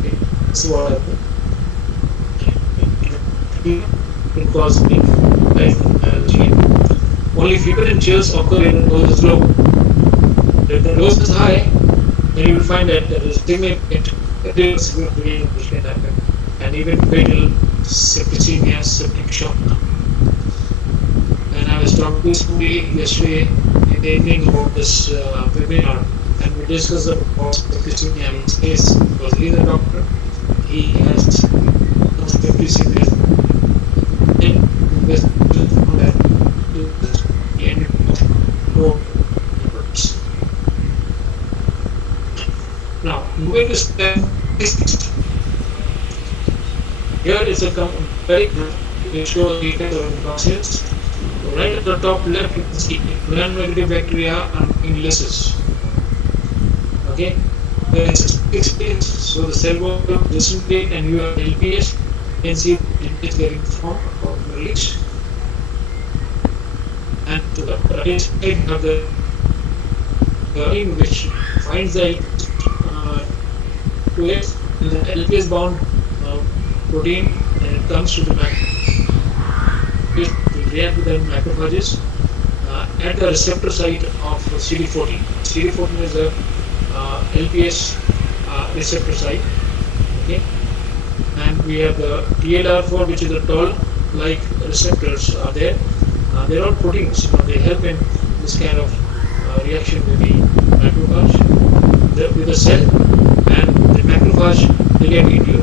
Okay. This is what happened. It causes the only fever and chills occur when the dose is low. If the dose is high, then you will find that there is significant severe which can happen, and even fatal septicemia, septic shock. And I was talking to somebody yesterday in the evening about this webinar, and we discussed about septicemia in his case, because he is a doctor. He has septicemia. Now, moving to step 6. Here is a very good which shows the effect of endotoxins. Right at the top left, you can see gram-negative bacteria are in lysis. Okay, there is a space, so the cell wall disintegrate, and you have LPS. You can see it is getting formed or released. And to the right side, you have the ring which finds the to it, the LPS bound protein, and it comes to the react with the macrophages at the receptor site of CD14. CD14 is a LPS receptor site. Okay, and we have the TLR4, which is the toll-like receptors are there. They're all proteins. They help in this kind of reaction with the macrophage, with the cell, and the macrophage they get into.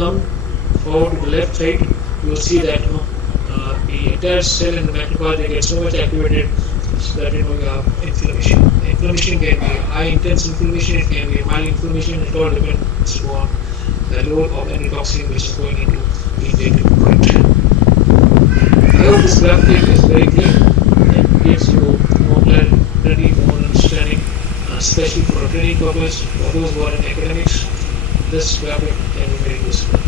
come forward to the left side, you will see that the entire cell in the macrophage they get so much activated so that you have inflammation. Inflammation can be high intense inflammation, it can be mild inflammation. It all depends upon the load of endotoxin which is going into the intake product. I hope this graphic is very clear and gives you more clarity, more understanding, especially for a training purpose. For those who are in academics, this graphic can be very useful.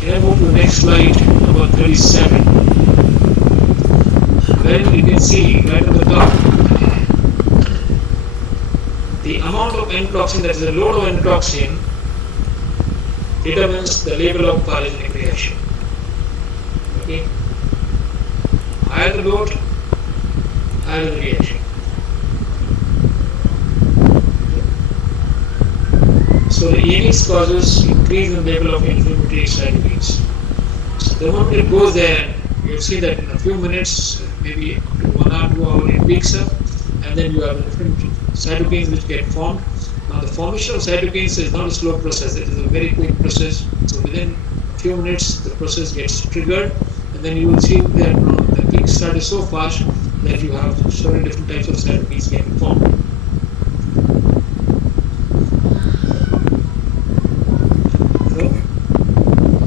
Can I move to the next slide, number 37? Where you can see right at the top the amount of endotoxin, that is the load of endotoxin, determines the level of carcinogenic reaction. Okay, higher the load, higher the reaction. So the ENX causes increase in the level of inflammatory cytokines. So the moment it goes there, you have seen that in a few minutes, maybe up to 1 hour, 2 hours, it peaks up, and then you have different cytokines which get formed. Now the formation of cytokines is not a slow process; it is a very quick process. So within a few minutes, the process gets triggered, and then you will see that the peak start is so fast that you have several different types of cytokines getting formed.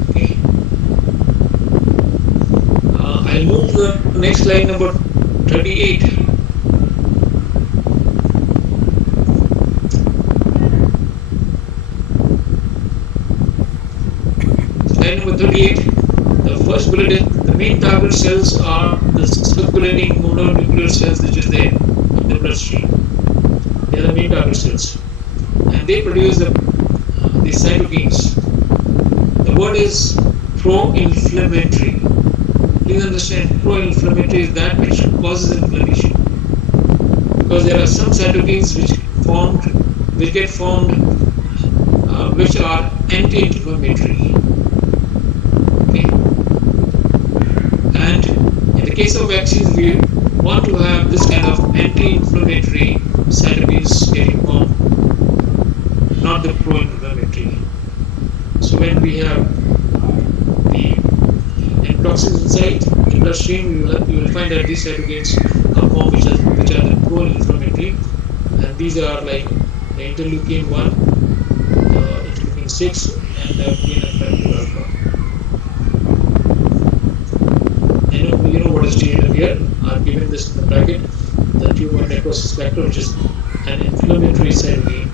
Okay. I'll move to the next slide, number 38. Slide number 38. The first bullet is the main target cells are the circulating mononuclear cells which is there in the bloodstream. They are the main target cells, and they produce the cytokines. The word is pro-inflammatory. Please understand, pro-inflammatory is that which causes inflammation, because there are some cytokines which get formed, which are anti-inflammatory. Okay, and in the case of vaccines, we want to have this kind of anti-inflammatory cytokines getting formed, not the pro-inflammatory. So when we have the endotoxins inside the bloodstream, you will find that these cytokines are formed which are the pro-inflammatory, and these are like the interleukin 1, the interleukin 6, and the TNF factor alpha. You know what is TNF here? I've given this in the bracket, the tumor necrosis factor, which is an inflammatory cytokine.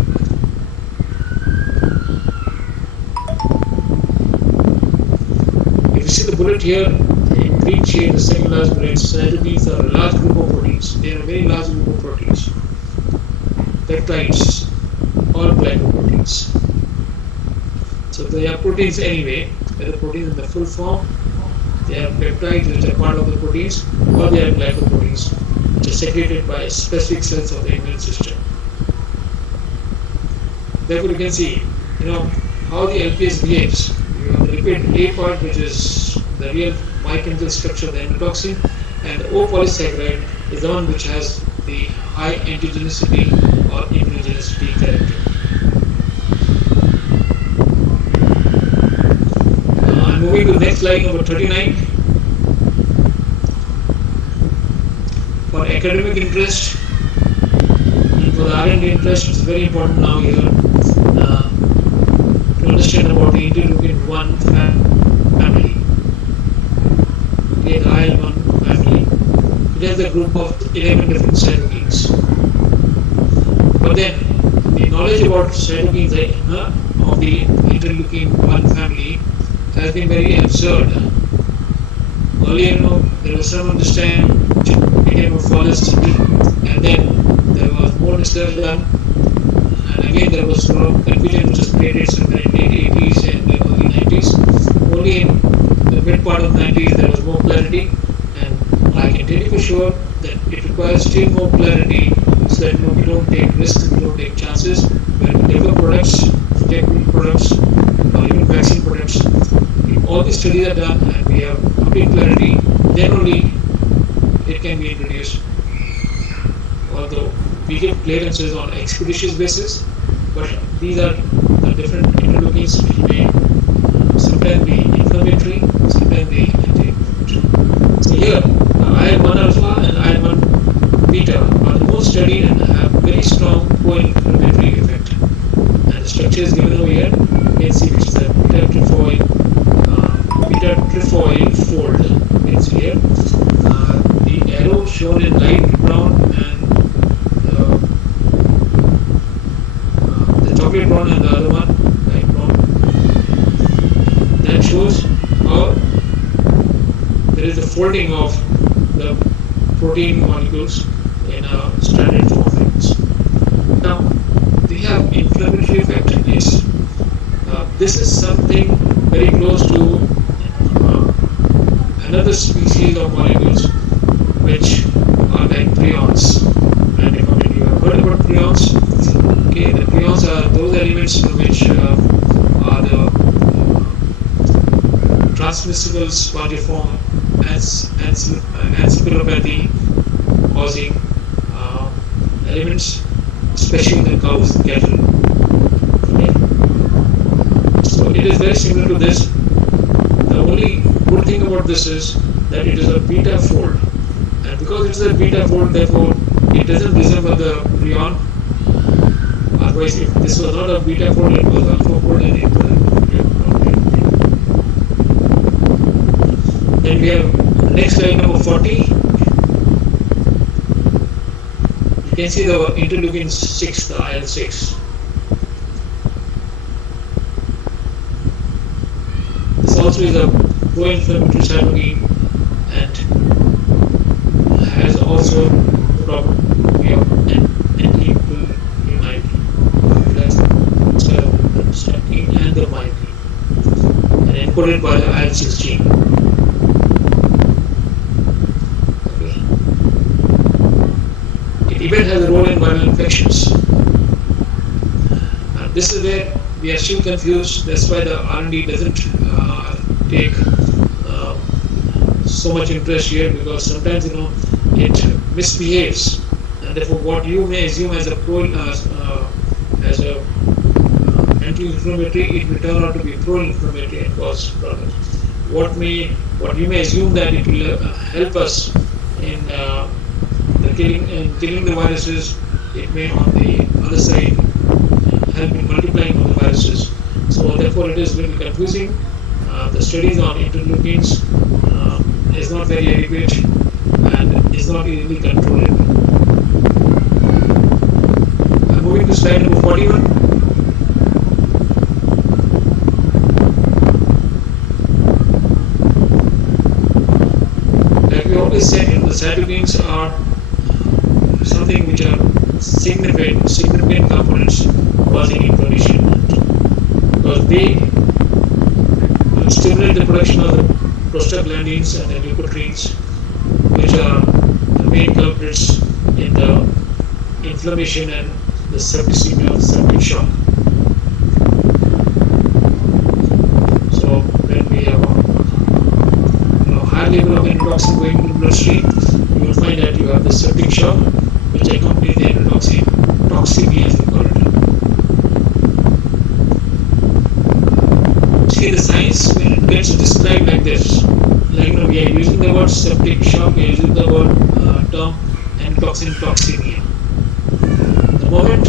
If you see the bullet here, in green shade, the second last bullet, cytokines are a large group of proteins. They are a very large group of proteins. Peptides, or glycoproteins. So they are proteins anyway, whether proteins in the full form, they are peptides which are part of the proteins, or they are glycoproteins which are secreted by specific cells of the immune system. Therefore, you can see, how the LPS behaves. You have the lipid A part, which is the real biochemical structure of the endotoxin, and the O polysaccharide is the one which has the high antigenicity or immunogenicity character. Moving to the next slide, number 39. For academic interest and for the R&D interest, it's very important now here to understand about the interleukin 1 family. Okay, the IL-1 family. It has a group of 11 different cytokines. But then, the knowledge about cytokines of the interleukin 1 family has been very absurd. Earlier, there was some understanding which became a flawless, and then there was more research done, and again there was sort of confusion which was created somewhere in the late 80s and the early 90s. Only in the mid part of the 90s there was more clarity, and I can tell you for sure that it requires still more clarity so that we don't take risks, we don't take chances when we develop products, technical products, or even vaccine products. If all these studies are done and we have complete clarity, then only it can be introduced. Although we get clearances on expeditious basis, but these are the different interleukins which may sometimes be inflammatory, sometimes be anti-inflammatory. So here, IL-1 alpha and IL-1 beta are the most studied and have very strong pro-inflammatory effect. And the structure is given over here. You can see which is a beta trefoil fold. You can see here. The arrow shown in light brown and uh, the chocolate brown and the other one light brown. That shows how there is a folding of the protein molecules in a stranded formations. Now, they have inflammatory effect. Yes, this is something very close to another species of molecules which are like prions. And if you have heard about prions, okay, the prions are those elements which are the transmissible spongiform encephalopathy causing elements, especially in the cows and cattle. Okay. So it is very similar to this. The only good thing about this is that it is a beta fold, and because it is a beta fold, therefore it doesn't resemble the prion. Otherwise, if this was not a beta fold, it was alpha fold, and it was. Then we have next slide number 40. You can see the interleukin 6, the IL-6. This also is a pro-inflammatory cytokine and has also the property of anti-inflammatory. That's cytokine and the myelin, and encoded by the IL-6 gene. It even has a role in viral infections. This is where we are still confused. That's why the R&D doesn't take so much interest here, because sometimes it misbehaves, and therefore what you may assume as a anti-inflammatory, it will turn out to be pro-inflammatory and cause problems. What you may assume that it will help us in killing the viruses, it may on the other side help in multiplying of the viruses. So therefore it is little confusing. The studies on interleukins is not very adequate and is not easily controllable. Moving to slide number 41. Like we always said, the cytokines are something which are significant components causing inflammation, because they stimulate the production of the prostaglandins and the leukotrienes, which are the main culprits in the inflammation and the septicemia of the septic shock. So when we have a high level of endotoxin going into the bloodstream, you will find that you have the septic shock, which accompanies the endotoxin, toxemia as we call it. See, the science when it gets described like this, like we are using the word septic shock, we are using the word term endotoxin toxemia. The moment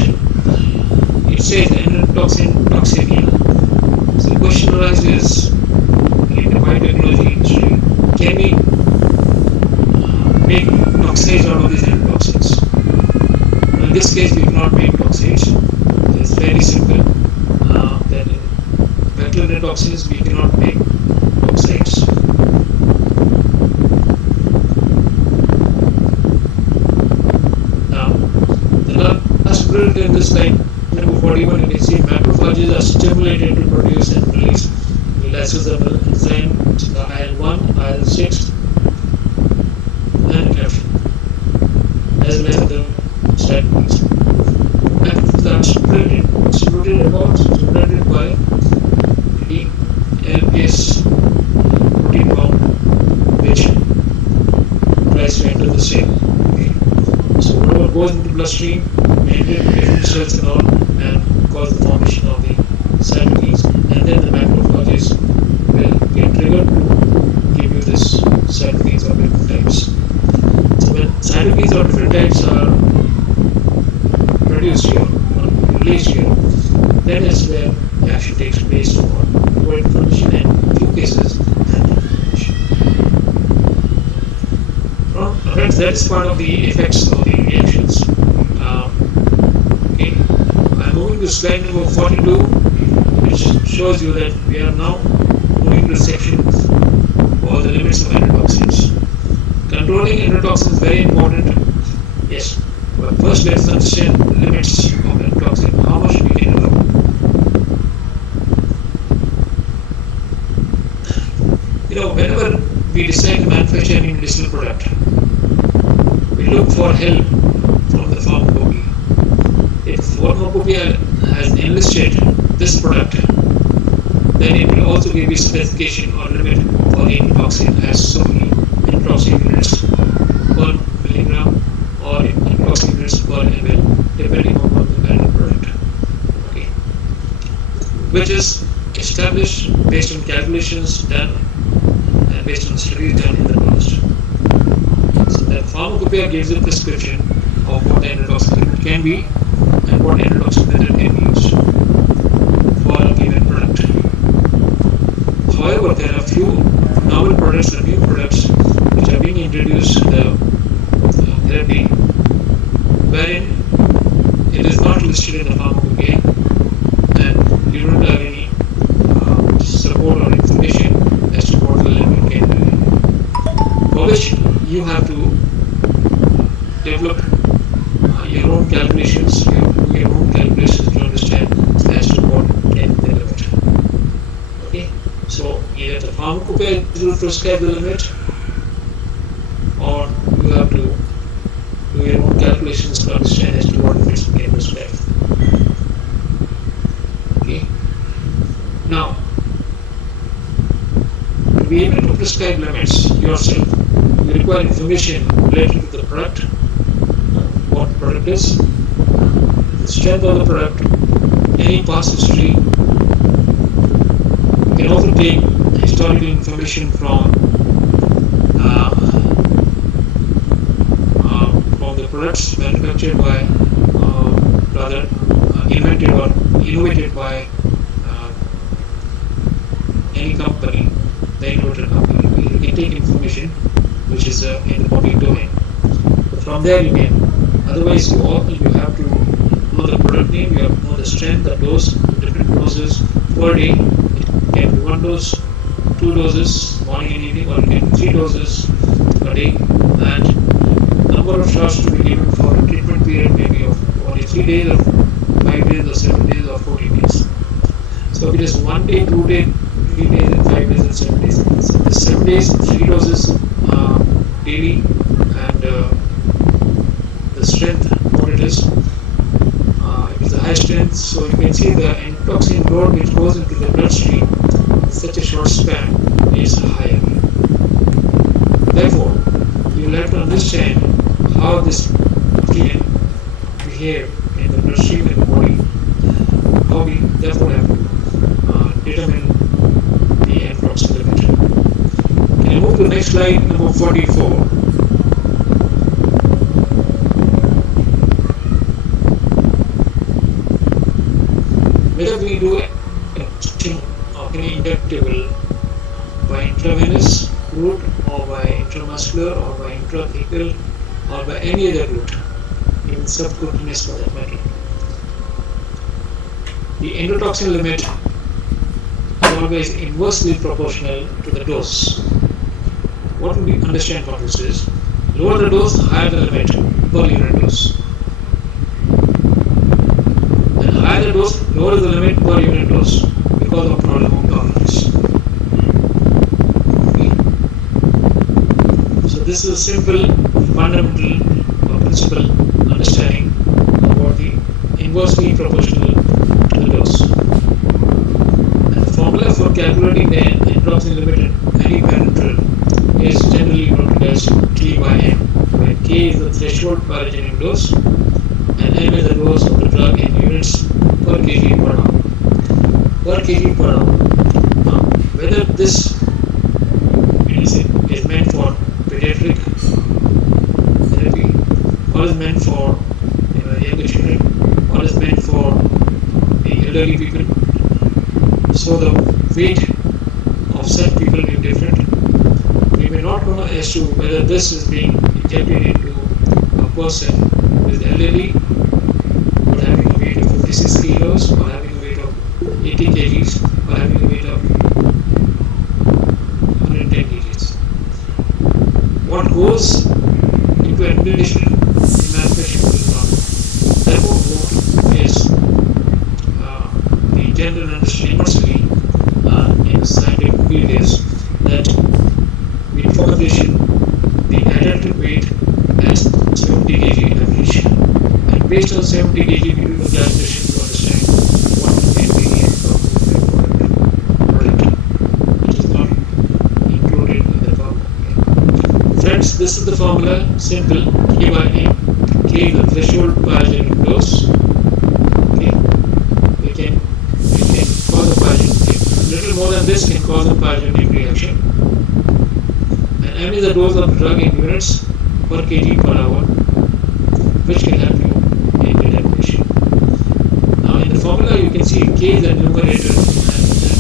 it says endotoxin toxemia, so the question arises in the biotechnology industry: can we make toxins out of these endotoxins? In this case, we cannot make toxins. It's very simple. That in bacterial endotoxins, we cannot make toxins. Now, the last bullet in this slide, number 41, you can see macrophages are stimulated to produce and release the lysosomal enzyme, which is the IL-1, IL-6, and caffeine, as well as the cytokines. Macrophages are stimulated by the LPS protein bomb, which tries to enter the cell. Okay. So whatever goes into the bloodstream may enter into different cells and all, and cause the formation of the cytokines, and then the macrophages then is where the action takes place for avoid inflammation and in few cases anti-inflammation. Friends, that is part of the effects of the reactions. Okay, I'm moving to slide number 42, which shows you that we are now moving to sections or the limits of endotoxins. Controlling endotoxins is very important. Yes, but first let's understand the limits of endotoxin. How much we can allow. Whenever we decide to manufacture any medicinal product, we look for help from the pharmacopoeia. If pharmacopoeia has enlisted this product, then it will also give you specification or limit for the endotoxin as so many endotoxin units per milligram or endotoxin units per ml, depending upon the kind of product. Okay, which is established based on calculations done and based on studies done in the past. So the pharmacopoeia gives a prescription of what the endotoxin limit can be and what endotoxin method can be used for a given product. However, there are few novel products or new products which are being introduced in the therapy wherein it is not listed in the pharmacopoeia and you don't have any support or information as to what the limit can be. For which you have to develop your own calculations, your own calculations to understand as to what can be the limit. Okay, so either the pharmacopoeia will prescribe the limit, or you have to do your own calculations to understand as to what limits you can prescribe. Okay, now to be able to prescribe limits yourself, you require information related to the product, what the product is, the strength of the product, any past history. You can also take historical information from the products manufactured by, invented or innovated by any company, the innovator company. You can take information which is in the public domain. From there you can. Otherwise, you have to know the product name, you have to know the strength, the dose, different doses per day. It can be 1 dose, 2 doses, morning and evening, or it can be 3 doses per day, and number of shots to be given for a treatment period maybe of only 3 days, or 5 days, or 7 days, or 14 days. So if it is 1 day, 2 days, 3 days, and 5 days, and 7 days. So the 7 days, 3 doses daily, and the strength, what it is. It is a high strength, so you can see the endotoxin load which goes into the bloodstream in such a short span is higher. Therefore, you will have to understand how this can behave in the bloodstream and the body. How we therefore have to determine the endotoxin limit. Can you move to the next slide, number 44? Whether we do anything of any injectable by intravenous route, or by intramuscular, or by intrathecal, or by any other route, even subcutaneous for that matter, the endotoxin limit is always inversely proportional to the dose. What we understand from this is, lower the dose, higher the limit per unit dose. And higher the dose, lower the limit per unit dose because of problem of tolerance. Okay. So this is a simple, fundamental principle understanding about the inversely proportional to the dose. And the formula for calculating the endotoxin limit in any parenteral is generally noted as T by M, where K is the threshold pyrogen dose and M is the dose of the drug in units per kg per hour. Per kg per hour. Now, whether this medicine is meant for pediatric therapy, or is meant for younger children, or is meant for the elderly people. So the weight of such people may be different. We may not know as to whether this is being injected into a person who is elderly but having a weight of 56 kilos or having a weight of 80 kgs or having a weight of 110 kgs. What goes into administration in manufacturing will not. Therefore, what is the general understanding universally in the scientific field is that in formulation the adult weight as 70 kg average, and based on 70 kg we do the calculation to understand what can be the end of the product, which is not included in the formula. Friends, this is the formula, simple, K by M. K is the threshold biogenic dose. Okay, we can cause a biogenic, little more than this can cause a biogenic reaction. And M is the dose of drug in units per kg per hour, which can help you in determination. Now in the formula you can see K is the numerator and M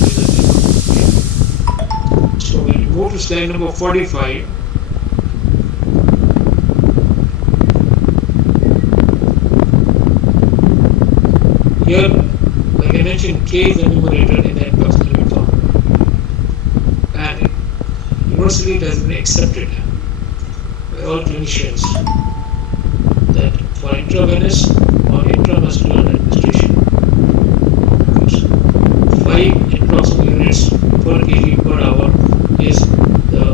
is the denominator. So when you move to slide number 45, here, like I mentioned, K is the numerator in the endotoxin limit formula, and universally it has been accepted by all clinicians that for intravenous or intramuscular administration, 5 endotoxin units per kg per hour is the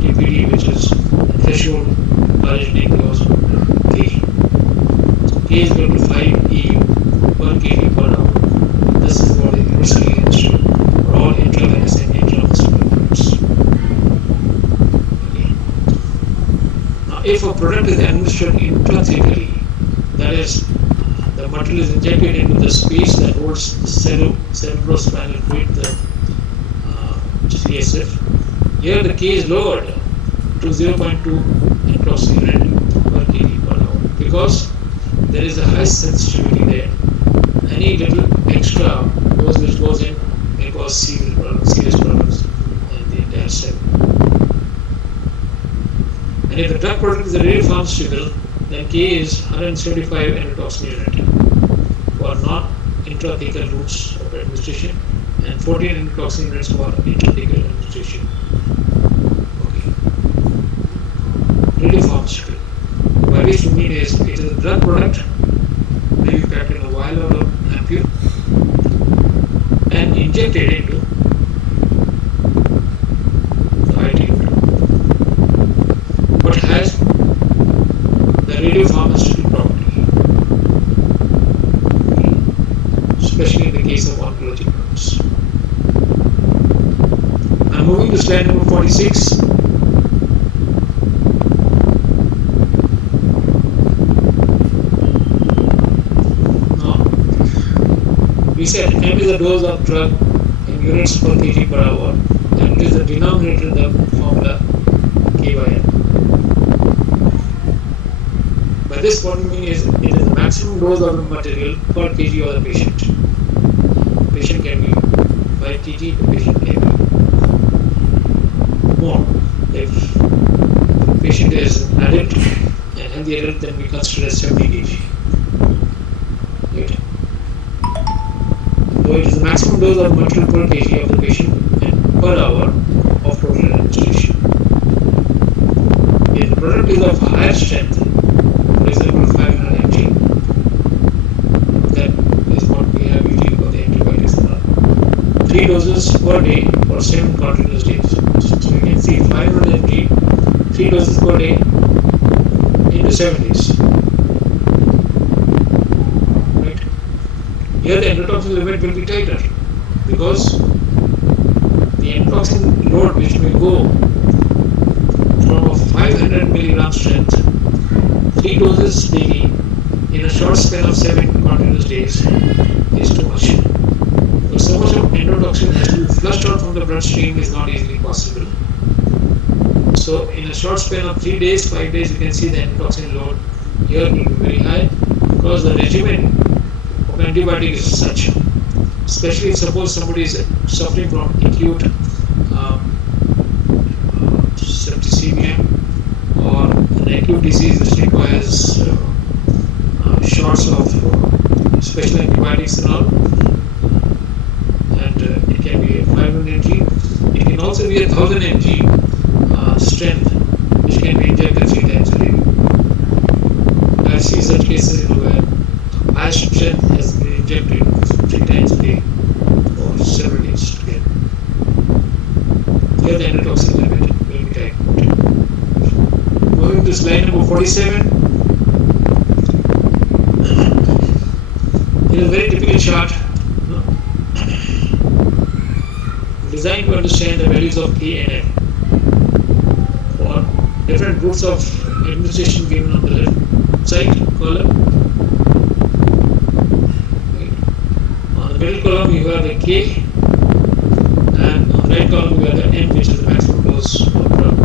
TPD, which is the threshold biogenic dose per kg. So K is equal to 5 EU per kg per hour. This is what is universally understood for all intravenous and intramuscular units. Okay. Now, if a product is administered intrathecally, that is, the material is injected into the space that holds the cerebrospinal fluid, the CSF, here the K is lowered to 0.2 endotoxin unit per kg per hour because there is a high sensitivity there. Any little extra dose which goes in may cause serious problems in the entire cell. And if the drug product is a radiopharmaceutical, then K is 175 endotoxin unit for non-intrathecal routes of administration and 14 endotoxin units for intrathecal administration. Okay. Radiopharmaceutical, by which we mean is it is a drug product, may be packed in a vial or an ampule and injected into the IT unit, but has the radiopharmaceutical property, especially in the case of oncology drugs. I'm moving to slide number 46. We said M is the dose of drug in units per kg per hour, and it is the denominator in the formula K by M. By this, what we mean is it is the maximum dose of the material per kg of the patient. The patient can be 5 kg, the patient can be more. If the patient is an adult and healthy adult, then we consider 70 kg. Right? So it is the maximum dose of material per kg of the patient and per hour of total administration. If the product is of higher strength, for example 500 mg, that is what we have usually for the antibiotics. 3 doses per day for 7 continuous days. So you can see 500 mg, 3 doses per day into 7 days. Here the endotoxin limit will be tighter because the endotoxin load which may go from a 500 milligram strength, 3 doses daily in a short span of 7 continuous days is too much. So much of endotoxin has to be flushed out from the bloodstream is not easily possible. So in a short span of 3 days, 5 days, you can see the endotoxin load here will be very high because the regimen of antibiotic is such especially if suppose somebody is suffering from acute septicemia or an acute disease which requires shots of special antibiotics and all, and it can be a 500 mg. It can also be a 1000 mg strength, which can be injected 3 times a day. I've seen such cases where high strength has been injected 3 times a day for several days together. Here the endotoxin limit will be calculated. Moving to slide number 47. It is a very typical chart designed to understand the values of K and F for different routes of administration given on the left side column. On the middle column you have the K, and on the right column you have the N, which is the maximum dose of drug.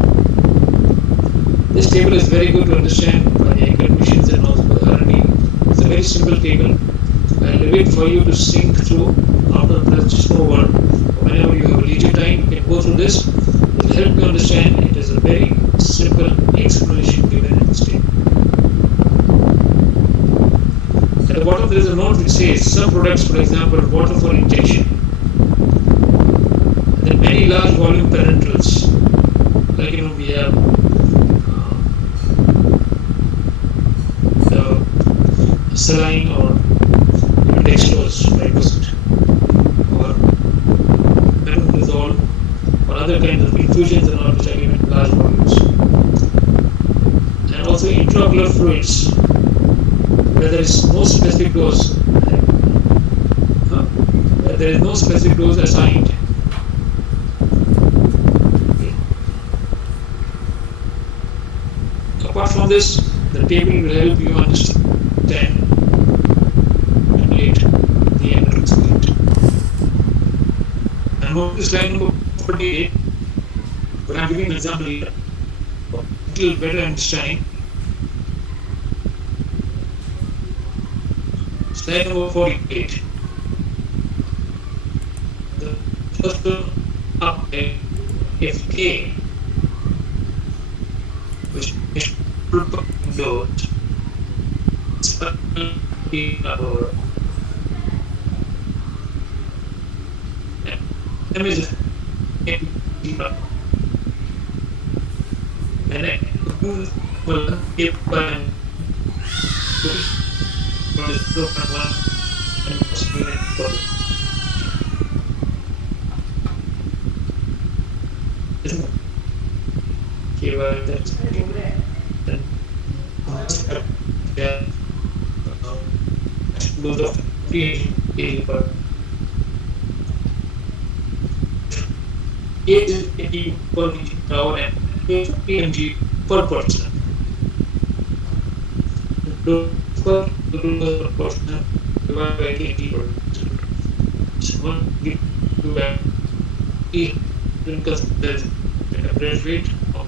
This table is very good to understand by the academicians and also by the R&D. It's a very simple table. I'll leave it for you to sink through after the presentation over. Whenever you have leisure time, you can go through this. It will help you understand. It is a very simple explanation given in this table. At the bottom there is a note which says some products, for example, water for injection. And then many large volume parenterals, like we have the saline or dextrose, glyphosate, or metronidazole, or other kinds of infusions and all which are given in large volumes. And also intraocular fluids, where there is no specific dose, where there is no specific dose assigned. Okay. Apart from this, the table will help you understand the endotoxin rate. And moving to slide number 48, but I'm giving an example here for a little better understanding. Slide number 48. The first one up there is K, which is dose. M is and then will give by 0.1 and those of 3 per is equal to our and 50 mg per person. Per person divided by 80 per person. So 1 give to E because there's an average rate of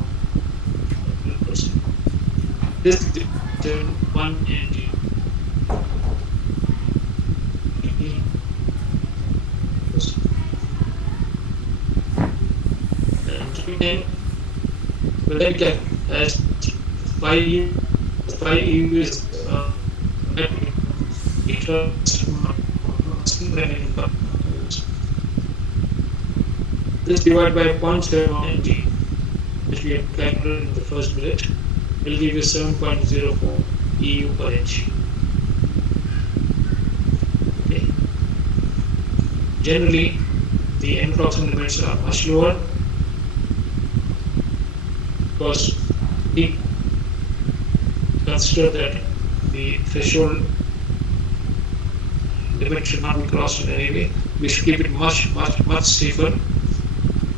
1%. This is 1 mg. And well, then get as 5 years this divided by 0.7 mg, which we have calculated in the first bullet, will give you 7.04 EU per inch. Okay. Generally, the endotoxin limits are much lower, because we consider that the threshold limit should not be crossed in any way. We should keep it much safer.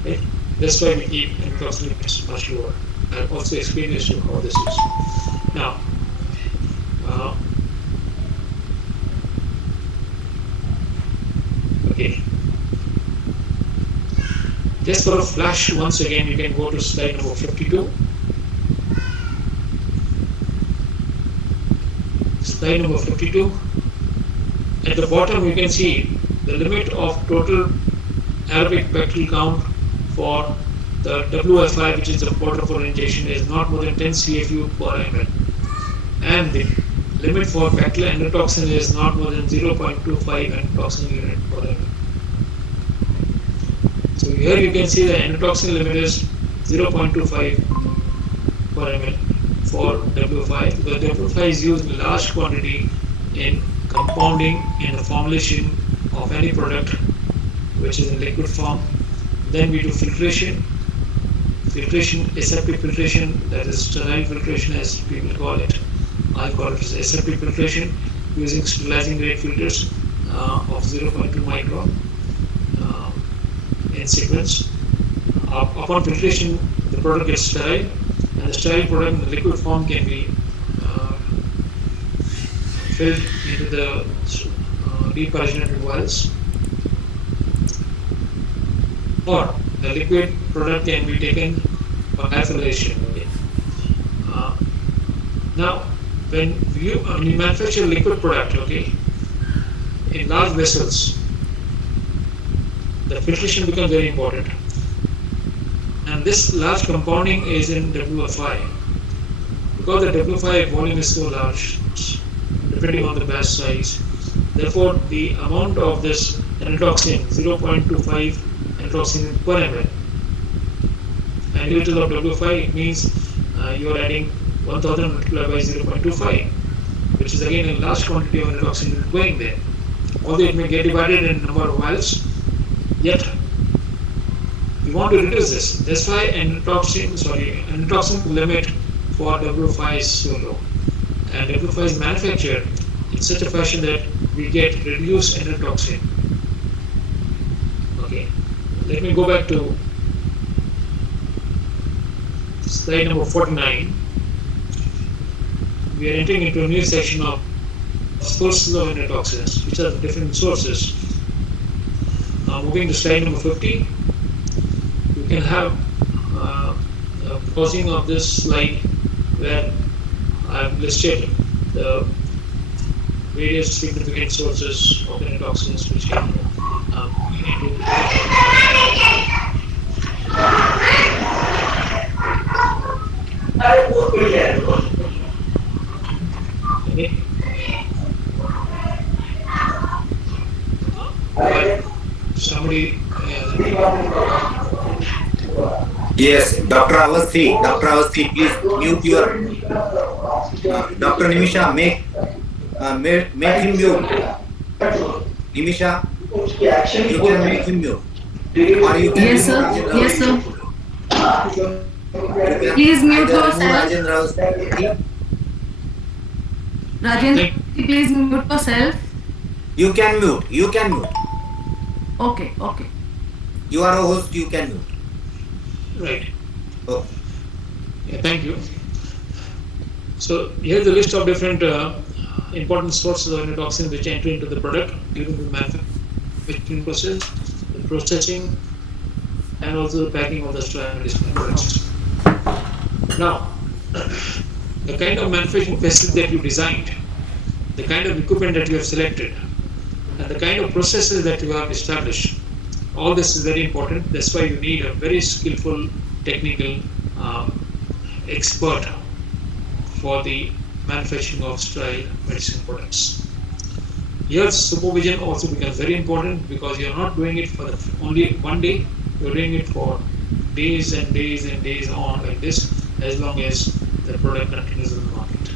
Right? That's why we keep endotoxin limits much lower. I'll also explain this to how this is. Now, okay. Just for a flash, once again, you can go to slide number 52. Slide number 52. At the bottom, you can see the limit of total aerobic bacterial count for the WFI, which is the water for injection, is not more than 10 CFU per ml, and the limit for bacterial endotoxin is not more than 0.25 endotoxin unit per ml. So here you can see the endotoxin limit is 0.25 per ml for WFI, because WFI is used in large quantity in compounding in the formulation of any product which is in liquid form. Then we do filtration, aseptic filtration, that is sterile filtration as people call it. I call it aseptic filtration using sterilizing grade filters of 0.2 micron in sequence. Upon filtration, the product gets sterile, and the sterile product in the liquid form can be filled into the depaginated vials, or the liquid product can be taken for biophiltration. Now, when you manufacture liquid product, okay, in large vessels, the filtration becomes very important. And this large compounding is in WFI. Because the WFI volume is so large, depending on the batch size, therefore the amount of this endotoxin, 0.25 endotoxin per ml, and little of WFI, it means you are adding 1000 multiplied by 0.25, which is again a large quantity of endotoxin going there. Although it may get divided in number of vials, yet we want to reduce this. That's why endotoxin limit for WFI is so low. And WFI is manufactured in such a fashion that we get reduced endotoxin. Okay, let me go back to slide number 49. We are entering into a new section of sources of endotoxins, which are the different sources. Now moving to slide number 50, you can have a pausing of this slide where I have listed the various significant sources of endotoxins which can into. Somebody. Yes, Dr. Avasthi, please mute your. Dr. Nimisha, make him mute. Nimisha, you can make him mute. Or you can Yes, sir. Yes, sir. Please mute yourself. Rajendra, please mute yourself. You can mute. Okay. You are a host, you can mute. Right. Okay. Yeah, thank you. So here's the list of different important sources of endotoxin which enter into the product during the manufacturing process, the processing, and also the packing of the sterile medicinal products. Now, the kind of manufacturing facility that you designed, the kind of equipment that you have selected, and the kind of processes that you have established, all this is very important. That's why you need a very skillful technical expert for the manufacturing of sterile medicine products. Here supervision also becomes very important, because you are not doing it for only one day, you are doing it for days and days and days on like this, as long as the product continues in the market.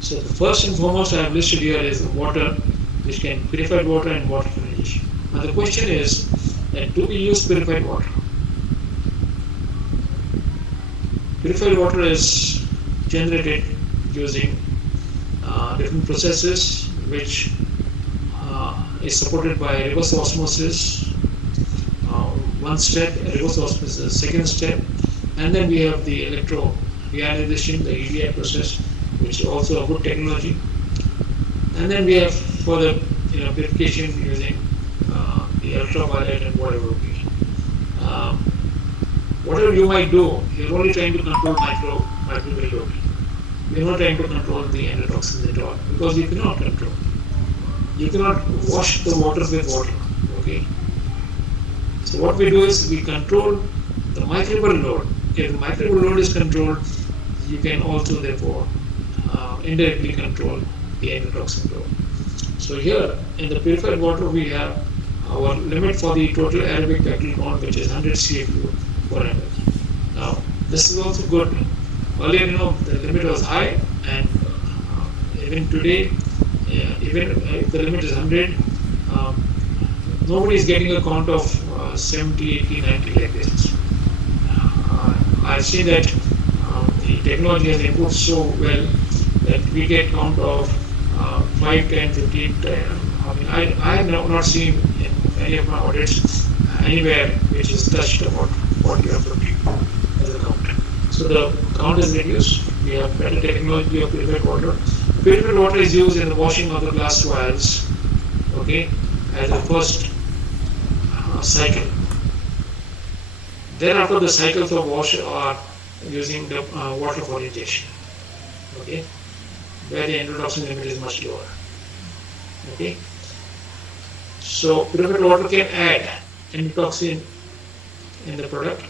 So the first and foremost I have listed here is water, which can be purified water and water fluoridation. Now the question is that do we use purified water? Purified water is generated using different processes, which is supported by reverse osmosis. One step, reverse osmosis, second step, and then we have the electroionization, the EDI process, which is also a good technology. And then we have further purification using the ultraviolet and whatever. Whatever you might do, you're only trying to control microbial load. You're not trying to control the endotoxins at all, because you cannot control. you cannot wash the water with water. Okay. So what we do is we control the microbial load. If the microbial load is controlled, you can also therefore indirectly control the endotoxin load. So here in the purified water we have our limit for the total aerobic bacterial count, which is 100 CFU per ml. Now this is also good. Earlier, the limit was high, and even today, even if the limit is 100, um, nobody is getting a count of 70, 80, 90 like this. I see that the technology has improved so well that we get count of 5, 10, 15. I mean, I have not seen in any of my audits anywhere which is touched about 40 or 50 as a count. So the count is reduced. We have better technology of purified water. Purified water is used in the washing of the glass vials, okay, as a first cycle. Then after the cycles of wash are using the water for injection, okay, where the endotoxin limit is much lower. Okay, so purified water can add endotoxin in the product.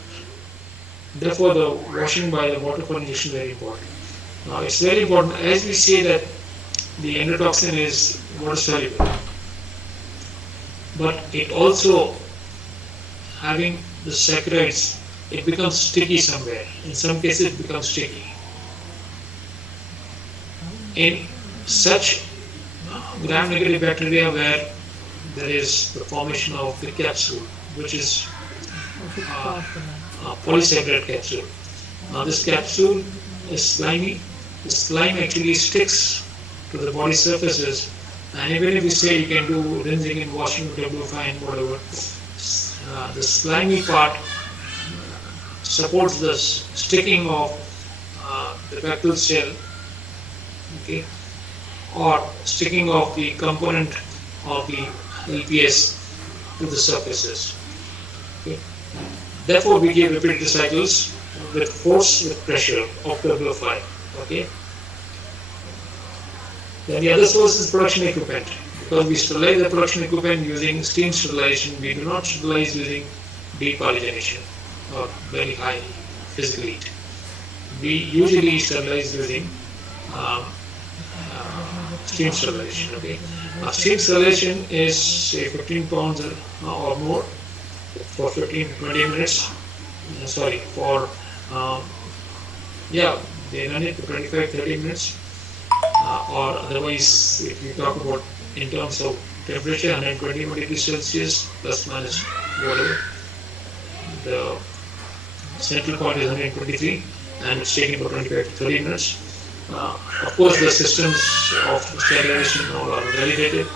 Therefore, the washing by the water for injection is very important. Now, it's very important as we say that the endotoxin is water soluble, but it also having the saccharides, it becomes sticky somewhere. In some cases, it becomes sticky. In such gram-negative bacteria where there is the formation of the capsule, which is polysaccharide capsule. Now this capsule is slimy. The slime actually sticks to the body surfaces, and even if you say you can do rinsing and washing with W5 and whatever, the slimy part supports the sticking of the bacterial cell, okay, or sticking of the component of the LPS to the surfaces. Okay. Therefore, we give repeated cycles with force, with pressure of W5. Okay. Then the other source is production equipment. Because we sterilize the production equipment using steam sterilization, we do not sterilize using deep oxygenation or very high physical heat. We usually sterilize using steam sterilization. Okay. Steam sterilization is say 15 pounds or more for 15 to 20 minutes. Sorry, for yeah, they run it for 25-30 minutes. Or otherwise, if you talk about in terms of temperature, 120 degrees Celsius plus minus whatever, the central point is 123, and it's taken for 25 to 30 minutes. Of course, the systems of sterilization are validated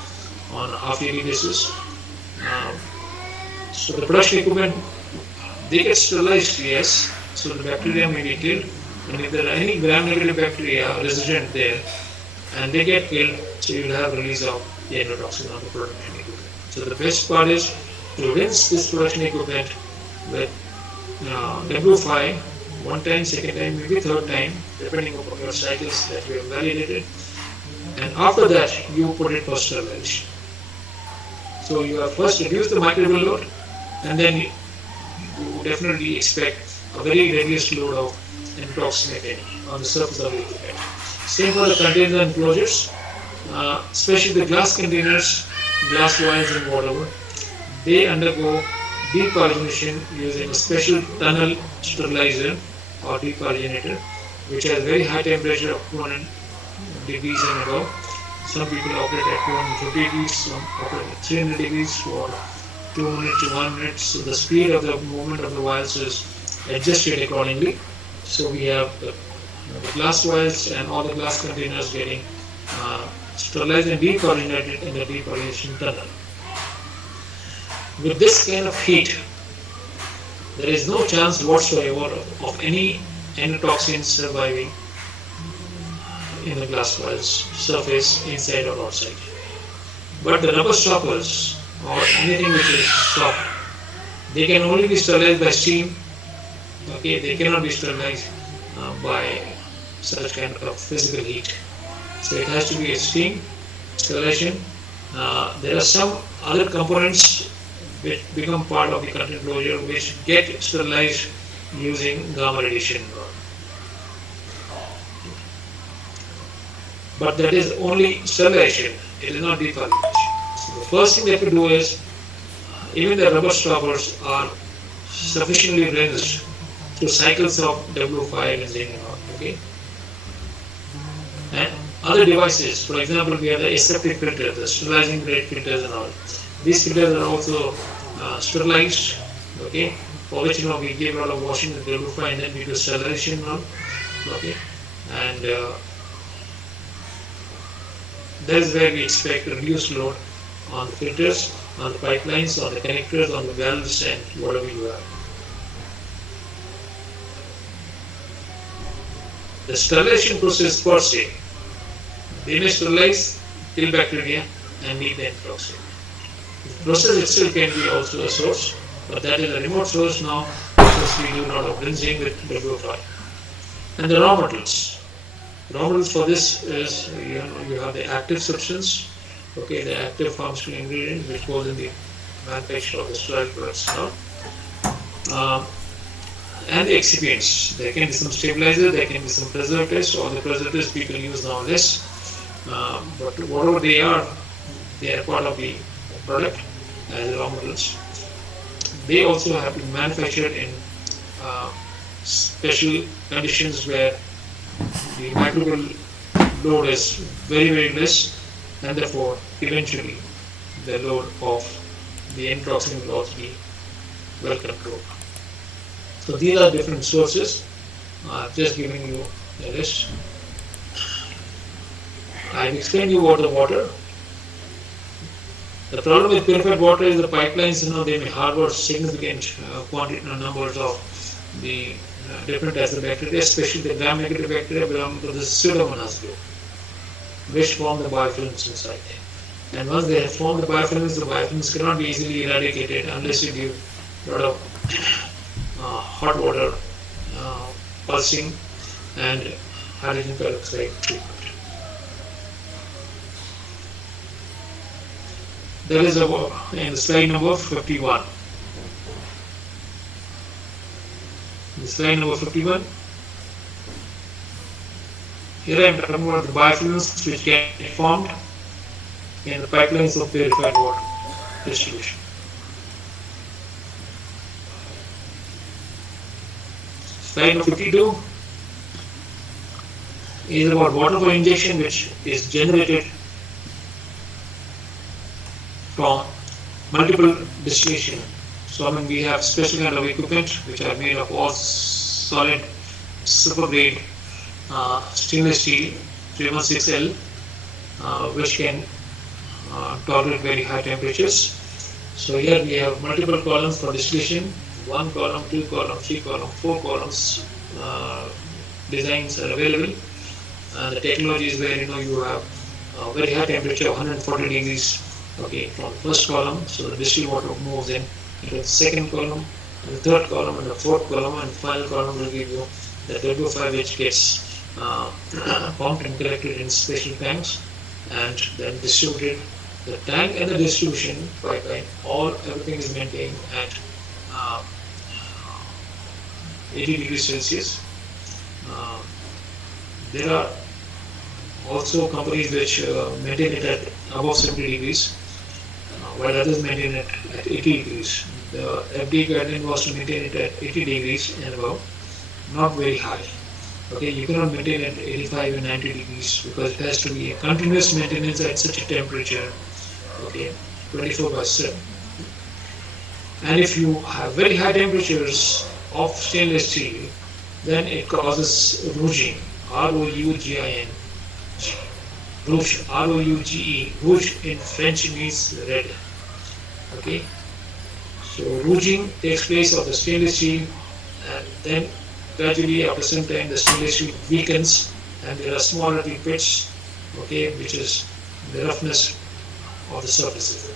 on a half-yearly basis. So the production equipment, they get sterilized, yes, so the bacteria may be killed, and if there are any gram-negative bacteria resident there, and they get killed, so you will have release of the endotoxin on the production equipment. So the best part is to rinse this production equipment with W5 one time, second time, maybe third time, depending upon your cycles that you have validated. And after that, you put it for sterilization. So you have first reduced the microbial load, and then you definitely expect a very reduced load of endotoxin if any on the surface of the equipment. Same for the containers and closures, especially the glass containers, glass vials and whatever. They undergo decollagenation using a special tunnel sterilizer or decollagenator, which has very high temperature of 200 degrees and above. Some people operate at 250 degrees, some operate at 300 degrees for 2 minutes to 1 minute. So the speed of the movement of the vials is adjusted accordingly. So we have the glass vials and all the glass containers getting sterilized and decollagenated in the decollagenation tunnel. With this kind of heat, there is no chance whatsoever of any endotoxin surviving in the glass vials surface, inside or outside. But the rubber stoppers or anything which is soft, they can only be sterilized by steam. Okay, they cannot be sterilized by such kind of physical heat. So it has to be a steam sterilization There are some other components which become part of the content closure which get sterilized using gamma radiation. But that is only sterilization, it is not depolymerization. So the first thing that we do is even the rubber stoppers are sufficiently rinsed through cycles of W5 and zinc. Okay, and other devices, for example, we have the aseptic filter, the sterilizing grade filters and all. These filters are also sterilized, okay, for which we give a lot of washing with W5 and then we do sterilization now, okay, and that is where we expect reduced load on the filters, on the pipelines, on the connectors, on the valves, and whatever you have. The sterilization process per se, they may sterilize, kill bacteria, and make the endotoxin. The process itself can be also a source, but that is a remote source now because we do a lot of rinsing with W5. And the raw materials. Raw materials for this is you have the active substance, okay, the active pharmaceutical ingredient which goes in the manufacture of the sterile products now. And the excipients. There can be some stabilizer, there can be some preservatives, or the preservatives people use now less. But whatever they are part of the product as raw materials. They also have to be manufactured in special conditions where the microbial load is very, very less, and therefore eventually the load of the endotoxin will also be well controlled. So these are different sources. Just giving you a list. I've explained you about the water. The problem with purified water is the pipelines, they may harbor significant quantity numbers of the different types of bacteria, especially the gram-negative bacteria belonging to the Pseudomonas group, which form the biofilms inside. And once they have formed the biofilms cannot be easily eradicated unless you give a lot of hot water pulsing and hydrogen peroxide treatment. That is in slide number 51. In slide number 51, here I am talking about the biofilms which get formed in the pipelines of purified water distribution. Slide number 52 is about water for injection which is generated from multiple distillation. So we have special kind of equipment which are made of all solid super grade stainless steel 316L which can tolerate very high temperatures. So here we have multiple columns for distillation, 1 column, 2 column, 3 column, 4 columns designs are available, and the technology is where you have a very high temperature of 140 degrees, okay, from the first column. So the distilled water moves into the second column, and the third column, and the fourth column, and the final column will give you the W5 which gets pumped and collected in special tanks and then distributed. The tank and the distribution pipeline, everything is maintained at 80 degrees Celsius. There are also companies which maintain it at above 70 degrees, while others maintain it at 80 degrees. The FDA guideline was to maintain it at 80 degrees and above, not very high. Okay, you cannot maintain it at 85 and 90 degrees because it has to be a continuous maintenance at such a temperature, okay, 24/7. And if you have very high temperatures of stainless steel, then it causes rouging, R-O-U-G-I-N, rouge, R-O-U-G-E, rouge in French means red. Okay, so rouging takes place of the stainless steel, and then gradually after some time the stainless steel weakens, and there are small little pits, okay, which is the roughness of the surfaces.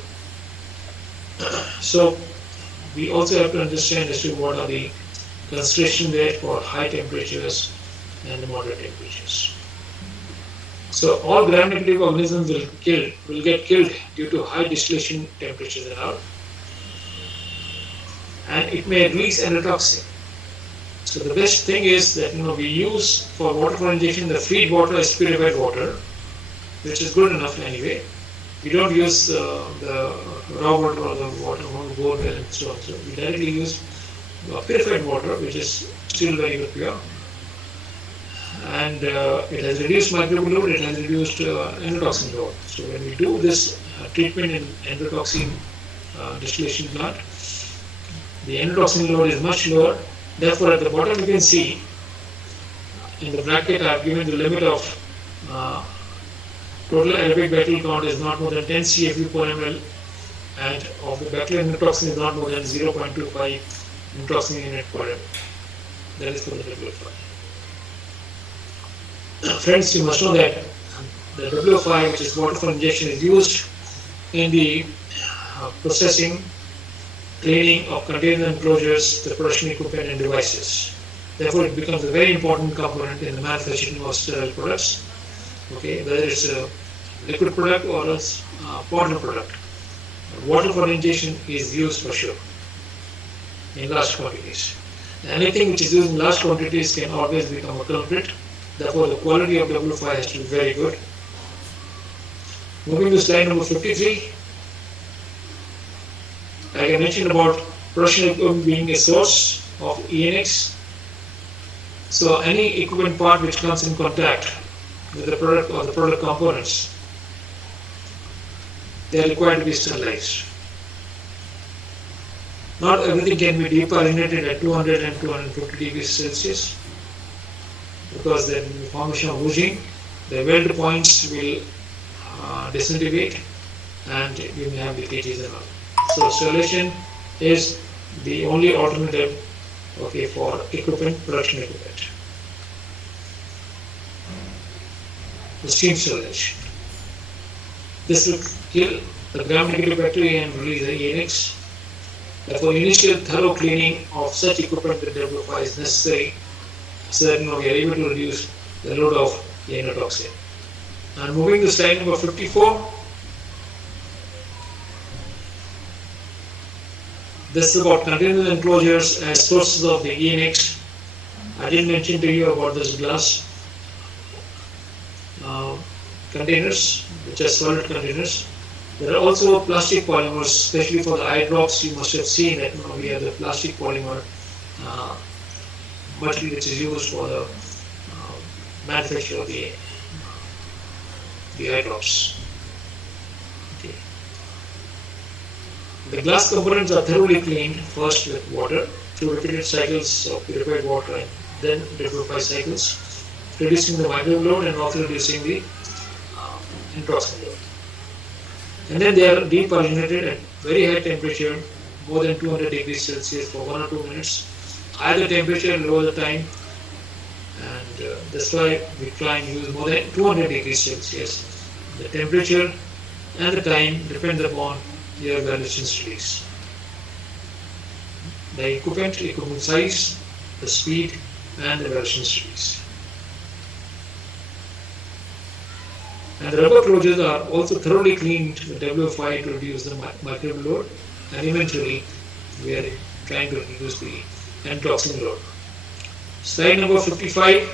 So we also have to understand as to what are the concentration rate for high temperatures and the moderate temperatures. So all gram-negative organisms will get killed due to high distillation temperatures and all, and it may release endotoxin. So the best thing is that we use for water for injection the feed water as purified water, which is good enough anyway. We don't use the raw water or the water from the borewell and so on. So we directly use purified water, which is still very good pure, and it has reduced microbial load, it has reduced endotoxin load. So when we do this treatment in endotoxin distillation plant, the endotoxin load is much lower. Therefore, at the bottom you can see in the bracket I have given the limit of total aerobic bacterial count is not more than 10 CFU per ml, and of the bacterial endotoxin is not more than 0.25 endotoxin unit per ml. That is for the WO5. Friends, you must know that the WO5, which is water for injection, is used in the processing, cleaning of container enclosures, the production equipment and devices. Therefore, it becomes a very important component in the manufacturing of sterile products. Okay, whether it's a liquid product or a powder product, water for injection is used for sure in large quantities. Anything which is used in large quantities can always become a culprit. Therefore, the quality of WO5 has to be very good. Moving to slide number 53. Like I mentioned about production equipment being a source of ENX. So any equipment part which comes in contact with the product or the product components, they are required to be sterilized. Not everything can be depollinated at 200 and 250 degrees Celsius, because then in the formation of oozing, the weld points will disintegrate and you may have leakages and all. So sterilization is the only alternative, okay, for equipment, production equipment. The steam sterilization. This will kill the gram-negative bacteria and release the ENX. Therefore, initial thorough cleaning of such equipment with WO5 is necessary, so that we are able to reduce the load of the endotoxin. And moving to slide number 54. This is about container enclosures as sources of the ENX. I didn't mention to you about this glass containers, which are solid containers. There are also plastic polymers, especially for the eye drops. You must have seen that we have the plastic polymer material which is used for the manufacture of the eye drops. Okay. The glass components are thoroughly cleaned first with water through repeated cycles of purified water and then WO5 cycles, reducing the microbial load and also reducing the endotoxin load. And then they are depollinated at very high temperature, more than 200 degrees Celsius for 1 or 2 minutes. Higher the temperature, lower the time, and that's why we try and use more than 200 degrees Celsius. The temperature and the time depends upon your evaluation studies. The equipment size, the speed, and the evaluation studies. And the rubber closures are also thoroughly cleaned with WO5 to reduce the microbial load, and eventually we are trying to reduce the endotoxin load. Slide number 55.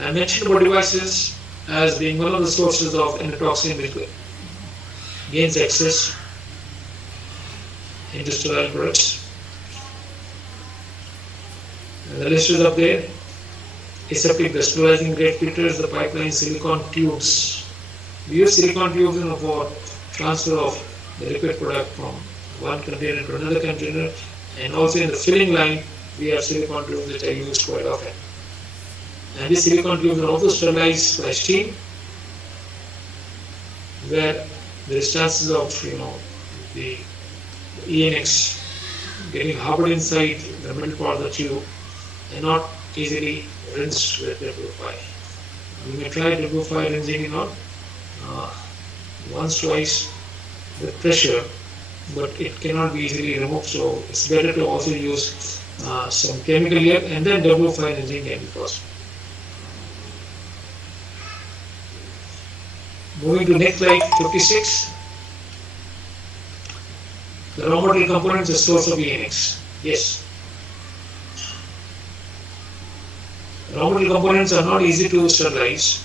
I mentioned about devices as being one of the sources of endotoxin which gains access into sterile products. And the list is up there. Aseptic, the sterilizing grade filters, the pipeline, silicone tubes. We use silicone tubes for transfer of the liquid product from one container to another container, and also in the filling line we have silicone tubes which are used quite often. And these silicone tubes are also sterilized by steam, where there is chances of the ENX getting harbored inside the middle part of the tube and not easily rinsed with WO5. You may try WO5 rinsing it out once, twice with pressure, but it cannot be easily removed, so it's better to also use some chemical here, and then W5 enzyme can be caused. Moving to next slide 56. The raw material components are source of ENX. Yes. Raw material components are not easy to sterilize.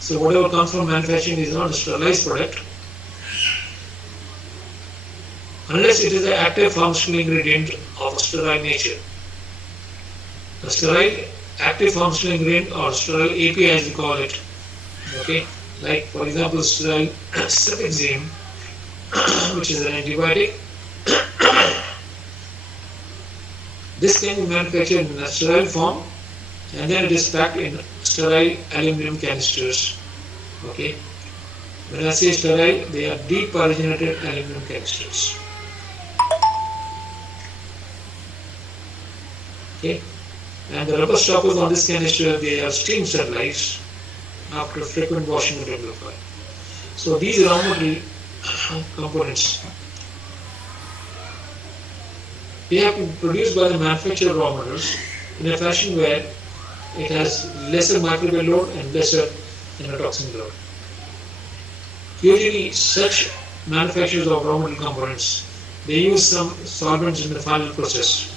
So whatever comes from manufacturing is not a sterilized product unless it is an active functional ingredient of a sterile nature. A sterile active functional ingredient or sterile API as we call it. Okay, like for example sterile cefixime, which is an antibiotic. This can be manufactured in a sterile form and then it is packed in sterile aluminum canisters. Okay, when I say sterile, they are depyrogenated aluminum canisters. Okay, and the rubber stoppers on this canister, they are steam sterilized after frequent washing with W5. So these raw material components, they have been produced by the manufacturer raw materials in a fashion where it has lesser microbial load and lesser endotoxin load. Usually such manufacturers of raw material components, they use some solvents in the final process.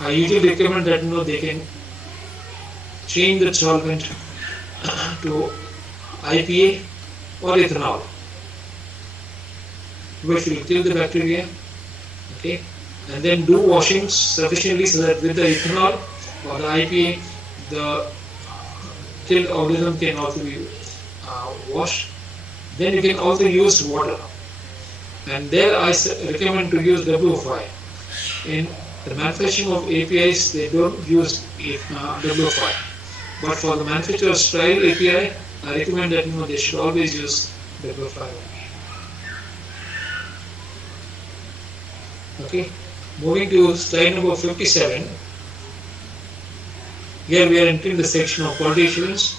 I usually recommend that they can change the solvent to IPA or ethanol, which will kill the bacteria. Okay, and then do washings sufficiently so that with the ethanol or the IPA, the killed organism can also be washed. Then you can also use water, and there I recommend to use W5. In the manufacturing of APIs, they don't use W5, but for the manufacture of sterile API, I recommend that they should always use W5. Okay, moving to slide number 57. Here we are entering the section of quality assurance,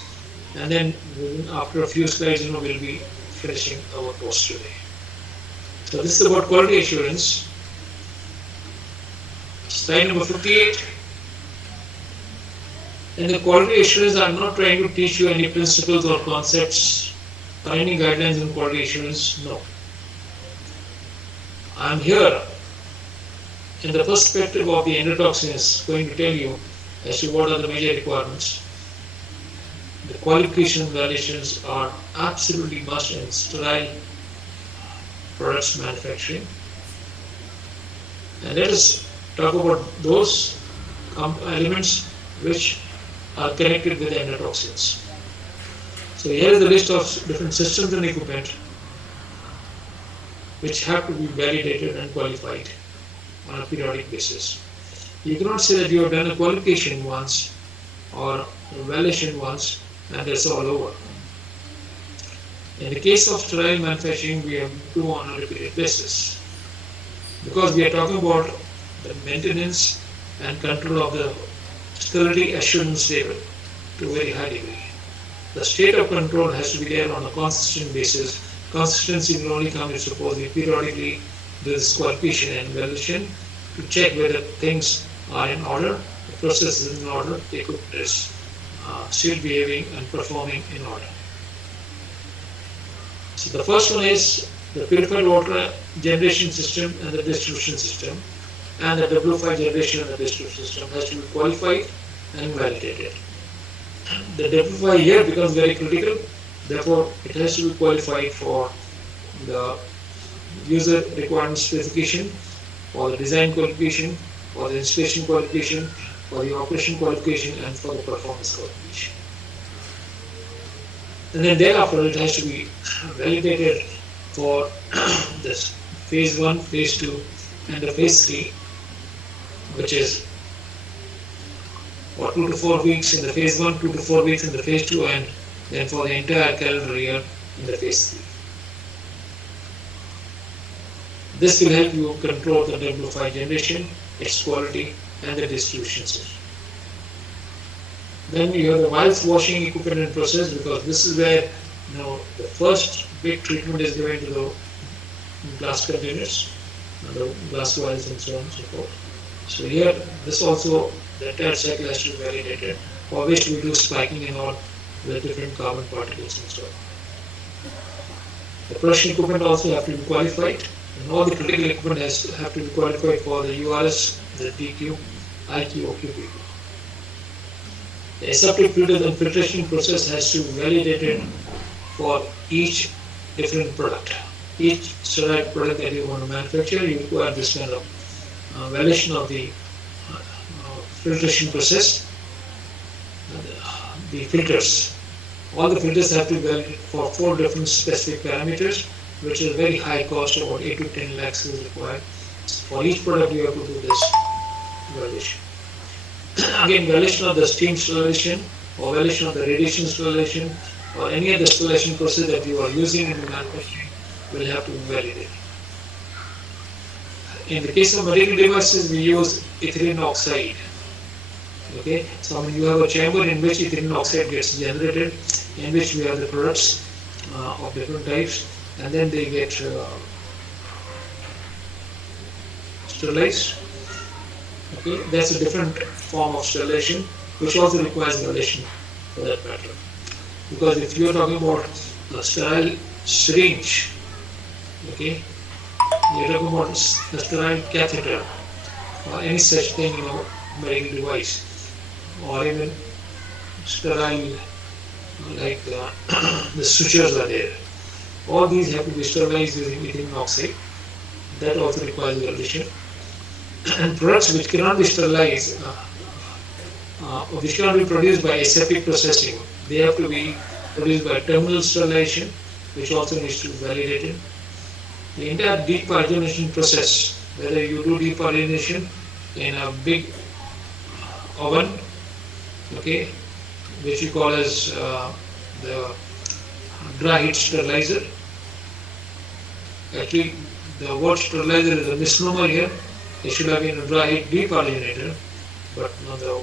and then after a few slides, we'll be finishing our course today. So this is about quality assurance. Slide number 58. In the quality assurance, I'm not trying to teach you any principles or concepts or any guidelines in quality assurance. No. I'm here in the perspective of the endotoxins, going to tell you as to what are the major requirements. The qualification validations are absolutely must in sterile products manufacturing. And let us talk about those elements which are connected with the endotoxins. So here is the list of different systems and equipment which have to be validated and qualified on a periodic basis. You cannot say that you have done a qualification once or a validation once and that's all over. In the case of sterile manufacturing, we have to do on a repeated basis because we are talking about the maintenance and control of the sterility assurance level to a very high degree. The state of control has to be there on a consistent basis. Consistency will only come if suppose we periodically do this qualification and validation to check whether things are in order, the process is in order, the equipment is still behaving and performing in order. So the first one is the purified water generation system and the distribution system, and the W5 generation and the distribution system has to be qualified and validated. The W5 here becomes very critical, therefore it has to be qualified for the user requirement specification, for the design qualification, for the installation qualification, for the operation qualification, and for the performance qualification. And then thereafter it has to be validated for this phase 1, phase 2 and the phase 3, which is for 2 to 4 weeks in the phase 1, 2 to 4 weeks in the phase 2, and then for the entire calendar year in the phase 3. This will help you control the W5 generation, its quality, and the distribution system. Then you have the vials washing equipment and process, because this is where the first big treatment is given to the glass containers, the glass vials and so on and so forth. So here, this also, the entire cycle has to be validated, for which we do spiking and all with different carbon particles and so on. The production equipment also have to be qualified, and all the critical equipment have to be qualified for the URS, the DQ, IQ, OQP. The aseptic filters and filtration process has to be validated for each different product. Each sterile product that you want to manufacture, you require this kind of validation of the filtration process. The filters, all the filters have to be validated for 4 different specific parameters, which is a very high cost, about 8 to 10 lakhs is required. For each product, you have to do this validation. Again, validation of the steam sterilization or validation of the radiation sterilization or any other sterilization process that you are using in the manufacturing will have to be validated. In the case of medical devices, we use ethylene oxide. Okay, so when you have a chamber in which ethylene oxide gets generated, in which we have the products of different types, and then they get sterilized. Okay, that's a different form of sterilization, which also requires validation for that matter. Because if you are talking about a sterile syringe, okay, you're talking about a sterile catheter or any such thing, medical device, or even sterile, like the sutures are there. All these have to be sterilized using ethylene oxide. That also requires validation. And products which cannot be sterilized, which cannot be produced by aseptic processing, they have to be produced by terminal sterilization, which also needs to be validated. The entire deparenation process, whether you do deparenation in a big oven, okay, which you call as the dry heat sterilizer. Actually, the word sterilizer is a misnomer here. It should have been a dry heat deparenator, but now the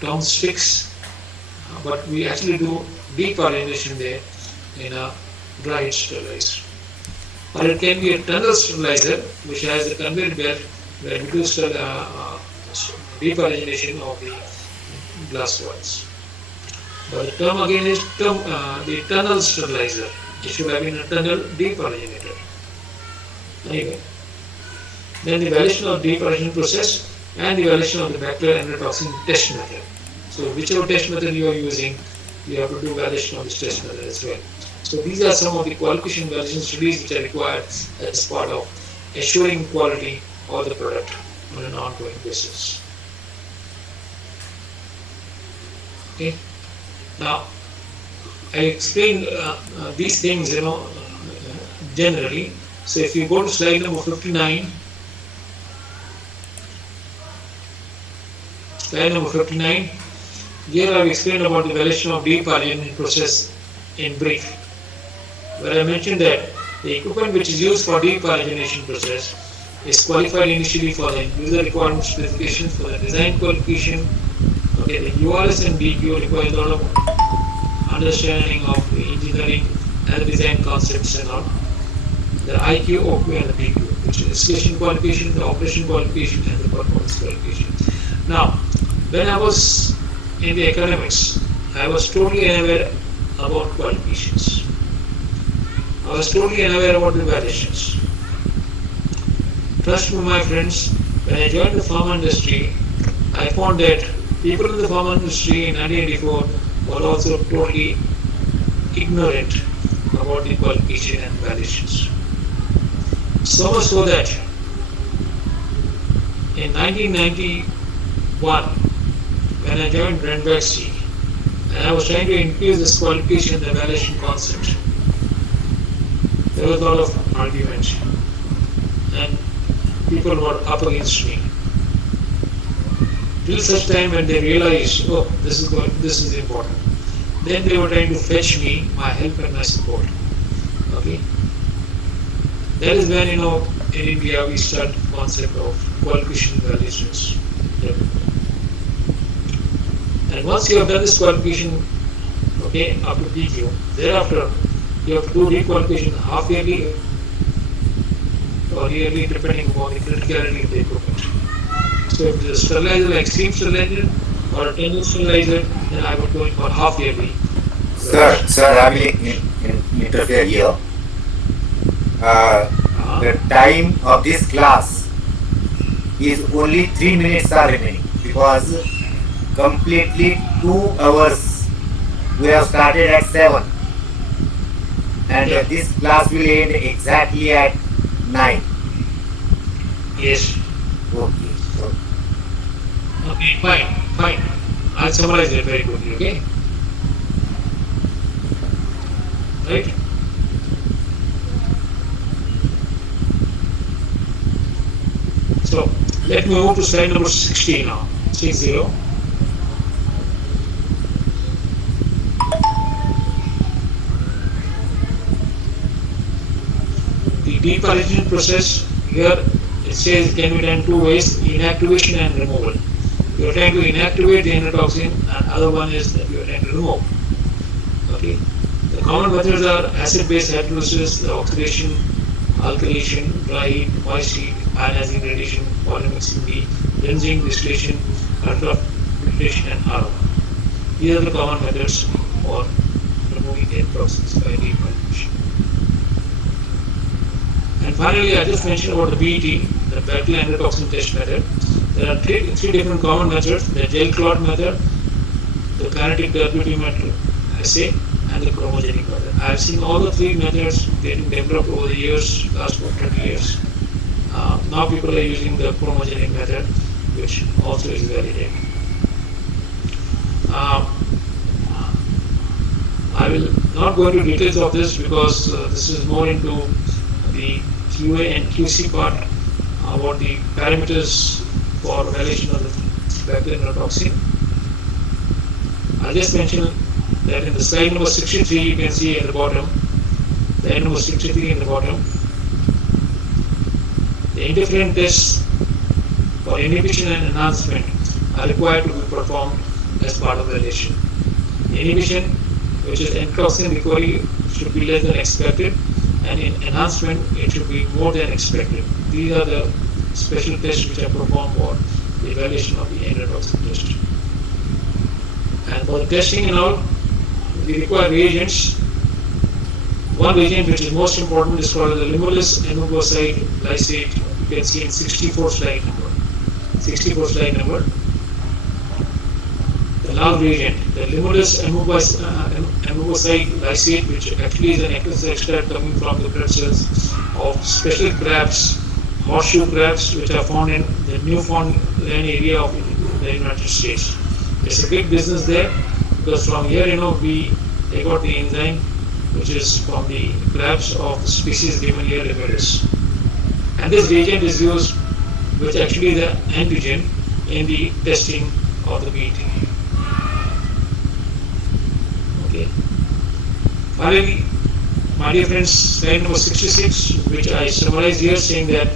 term sticks. But we actually do deparenation there in a dry heat sterilizer. Or it can be a tunnel sterilizer, which has a conveyor belt where we do deparenation of the glass vials. But the term again is the tunnel sterilizer. It should have been a tunnel deparenator. Anyway, then the validation of deparenation process and the validation of the bacterial endotoxin test method. So whichever test method you are using, you have to do validation of this test method as well. So these are some of the qualification validation studies which are required as part of assuring quality of the product on an ongoing basis. Okay. Now, I explained these things, generally. So if you go to slide number 59, here I've explained about the validation of deparenation process in brief, where I mentioned that the equipment which is used for deparenation process is qualified initially for the user requirement specifications for the design qualification. Okay, the URS and DQ require a lot of understanding of the engineering and the design concepts and all. The IQ, OQ and the PQ, which is installation qualification, the operation qualification and the performance qualification. Now, when I was in the academics, I was totally unaware about qualifications. I was totally unaware about the validations. Trust me, my friends, when I joined the pharma industry, I found that people in the pharma industry in 1984 were also totally ignorant about the qualification and validations. So much so that in 1991, when I joined Brandvaxi, and I was trying to increase this qualification and validation concept, there was a lot of argument, and people were up against me. Till such time when they realized, oh, this is important. Then they were trying to fetch me my help and my support. Okay. That is when, in India we started the concept of qualification validations. And once you have done this qualification, okay, up to PQ, thereafter you have to do requalification half yearly or yearly, depending upon the criticality of the equipment. So So if it is a sterilizer like steam sterilizer or a tunnel sterilizer, then I would go in for half yearly evaluation. Sir, I will interfere here. Uh, Uh-huh. the time of this class is only 3 minutes are remaining because completely 2 hours we have started at 7 and Yeah. this class will end exactly at 9. Yes. Okay. So, Okay. Fine. Fine. I'll summarize it very quickly. Okay. Right. So let me move to slide number 60 now. 60. The deparization process here it says it can be done two ways: inactivation and removal. You are trying to inactivate the endotoxin, and other one is that you are trying to remove. Okay. The common methods are acid-base hydrolysis, the oxidation, alkylation, dry heat, moist heat, ionizing radiation, polymixing the benzene distillation, ultrafiltration, and aroma. These are the common methods for removing the endotoxins by deparization. And finally, I just mentioned about the BET, the bacterial endotoxin test method. There are three different common methods: the gel clot method, the kinetic WT method assay, and the chromogenic method. I have seen all the three methods getting developed over the years, last 20 years. Now people are using the chromogenic method, which also is validated. Uh, I will not go into details of this because this is more into the QA and QC part about the parameters for validation of the bacterial endotoxin. I'll just mention that in the slide number 63 you can see at the bottom, the end number 63 in the bottom, the interference tests for inhibition and enhancement are required to be performed as part of validation. Inhibition, which is endotoxin recovery, should be less than expected, and in enhancement it should be more than expected. These are the special tests which are performed for the evaluation of the endotoxin test. And for the testing and all, we require reagents. One reagent which is most important is called the limulus amugoside lysate. You can see in 64 slide number. 64 slide number. The last reagent, the limulus amugoside lysate, which actually is an active extract coming from the blood cells of special crabs, horseshoe crabs, which are found in the Newfoundland area of the United States. It's a big business there because from here, they got the enzyme, which is from the crabs of the species given here, limulus. And this reagent is used, which actually is the antigen in the testing of the BET. Okay. Finally, my dear friends, slide number 66, which I summarized here, saying that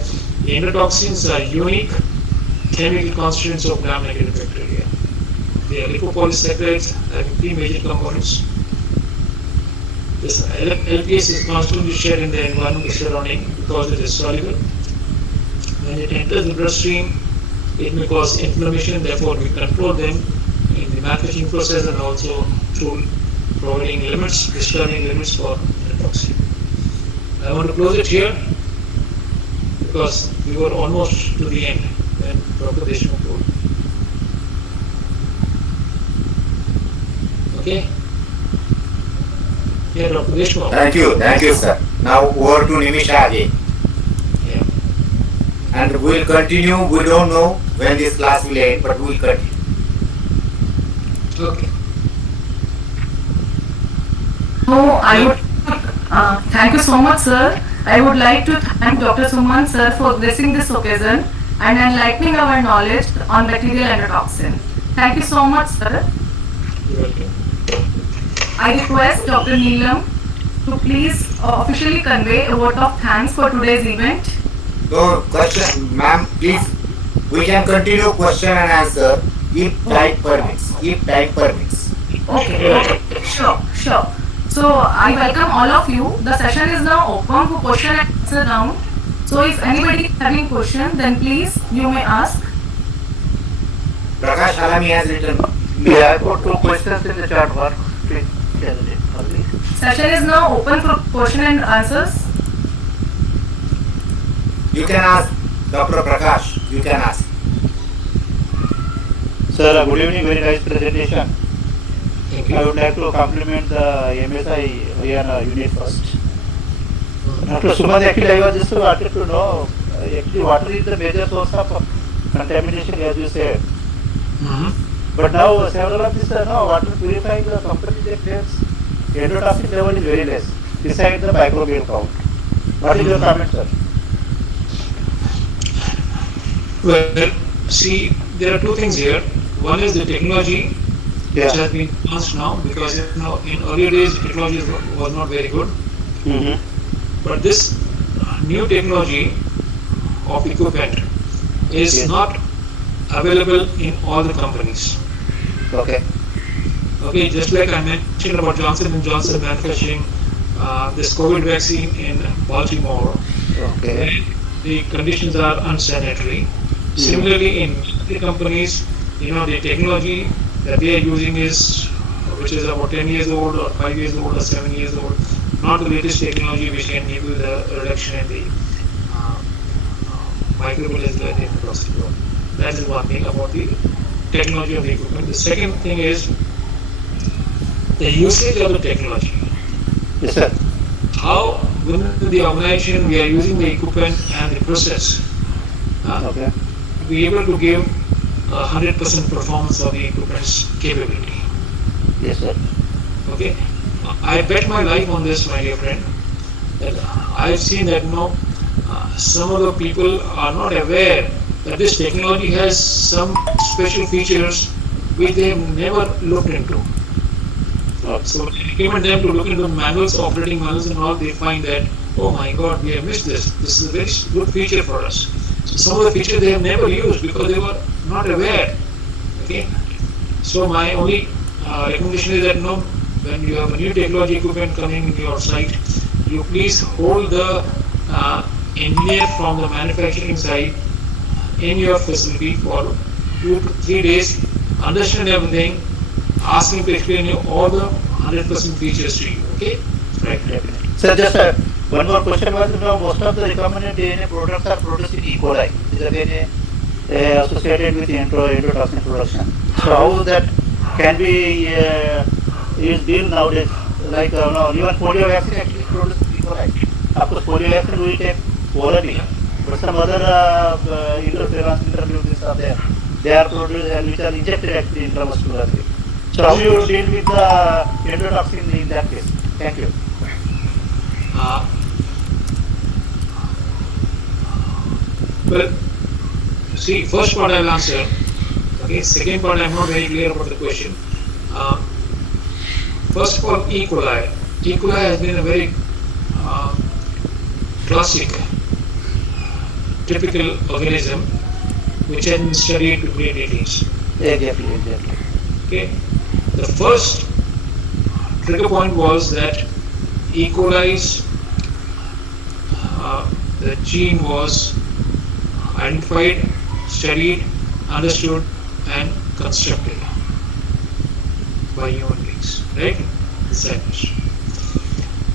the endotoxins are unique chemical constituents of gram-negative bacteria. They are lipopolysaccharides having three major components. This LPS is constantly shared in the environment surrounding because it is soluble. When it enters the bloodstream, it may cause inflammation, therefore we control them in the manufacturing process and also through providing limits, disturbing limits for endotoxin. I want to close it here because we were almost to the end when Dr. Deshmukh told. Okay? Yeah, Dr. Deshmukh. thank you, sir. Now over to Nimisha again. Yeah. And we will continue. We don't know when this class will end, but we will continue. Okay. So I would thank you so much, sir. I would like to thank Dr. Sumant sir for gracing this occasion and enlightening our knowledge on bacterial endotoxin. Thank you so much, sir. You're welcome. I request Dr. Neelam to please officially convey a vote of thanks for today's event. So, question, ma'am, please, we can continue question and answer if time permits. If time permits. Okay, sure. So I welcome all of you. The session is now open for question and answer round. So if anybody is having question, then please you may ask. Prakash Halami has written. Yeah, I put two questions in the chat box. Please tell it only. Session is now open for question and answers. You can ask Dr. Prakash. You can ask. Sir, good evening. Very nice presentation. Thank I you. would like to compliment the MSI Haryana unit first. Dr. Sumant, actually, I was just wanted to know actually water is the major source of contamination, as you said. Mhm. But now several of these no, water purifying the company they claims endotoxin level is very less, beside the microbial count. What is your comment, sir? Well, see, there are two things here. One is the technology, which Yeah. has been advanced now, because in earlier days the technology was not very good. Mm-hmm. But this new technology of equipment is Yes. not available in all the companies. Okay. Okay, just like I mentioned about Johnson and Johnson manufacturing this COVID vaccine in Baltimore, Okay. where the conditions are unsanitary. Mm. Similarly, in the companies, the technology that they are using is, which is about 10 years old or 5 years old or 7 years old, not the latest technology which can give you the reduction in the uh, microbial as well as the endotoxin. That is one thing about the technology of the equipment. The second thing is the usage of the technology. Yes, sir. How within the organization we are using the equipment and the process Okay. to be able to give 100% performance of the equipment's capability. Yes, sir. Okay, I bet my life on this, my dear friend, that I've seen that some of the people are not aware that this technology has some special features which they have never looked into. Okay. So when I recommend them to look into manuals, operating manuals and all, they find that, oh my God, we have missed this. This is a very good feature for us. So some of the features they have never used because they were not aware. Okay. So my only recommendation is that when you have a new technology equipment coming in your site, you please hold the engineer from the manufacturing side in your facility for 2 to 3 days, understand everything, ask him to explain you all the 100% features to you. Okay? Right. Definitely. Sir, just one more question was, most of the recommended DNA products are produced in E. coli. Is the DNA associated with endotoxin production? So how that can be is deal nowadays? Like no, even polio vaccine actually produced in E. coli. Of course, polio vaccine we take orally, but some other interference interleucins are there. They are produced and which are injected actually intramuscularly. So how you deal with the endotoxin in that case? Thank you. Uh, well, see, first part I will answer. Okay. Second part I am not very clear about the question. Uh, First of all, E. coli. E. coli has been a very uh, classic, typical organism which has been studied to great details. Exactly, exactly. Okay. The first trigger point was that E. coli's the gene was identified, studied, understood, and constructed by human beings, right? The scientists.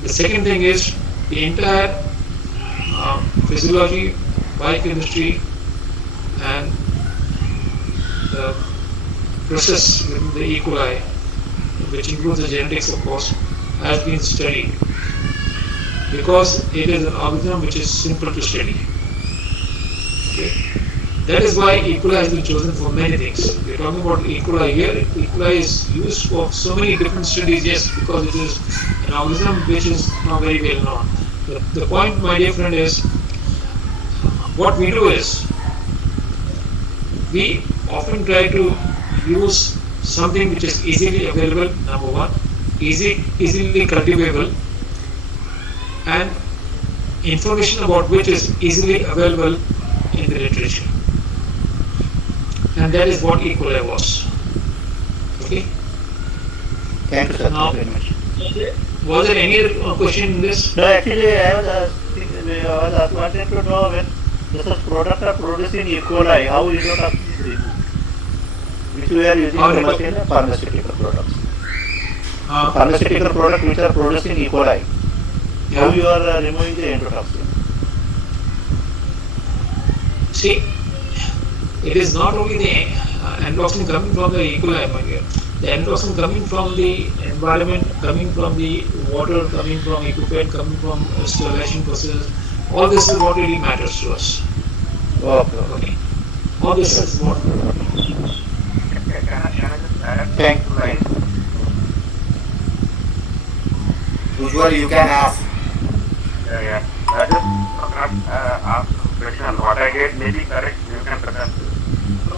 The second thing is the entire physiology, biochemistry, and the process within the E. coli, which includes the genetics, of course, has been studied because it is an organism which is simple to study. Okay. That is why E. coli has been chosen for many things. We are talking about E. coli here. E. coli is used for so many different studies, yes, because it is an organism which is not very well known. The point, my dear friend, is what we do is we often try to use something which is easily available, number one, easily cultivable, and information about which is easily available in the literature. And that is what E. coli was. Okay. Thank you, sir. Now, Thank you very much. was there any other question in this? No, actually, I was wanted to know when such products are produced in E. coli, how endotoxin is removed. which we are using Or too it, much in pharmaceutical products. So uh, pharmaceutical products which are producing E. coli, how yeah. you are removing the endotoxin? See, it is not only the endotoxin coming from the E. coli, my dear. The endotoxin coming from the environment, coming from the water, coming from equipment, coming from sterilization process. All this is what really matters to us. Okay, Okay, okay. all this Sure. is what. Can I just add Thank, two thank lines? you. Usually you can ask. Yeah, yeah. I just cannot ask a question. What I get may be correct. You can correct. So,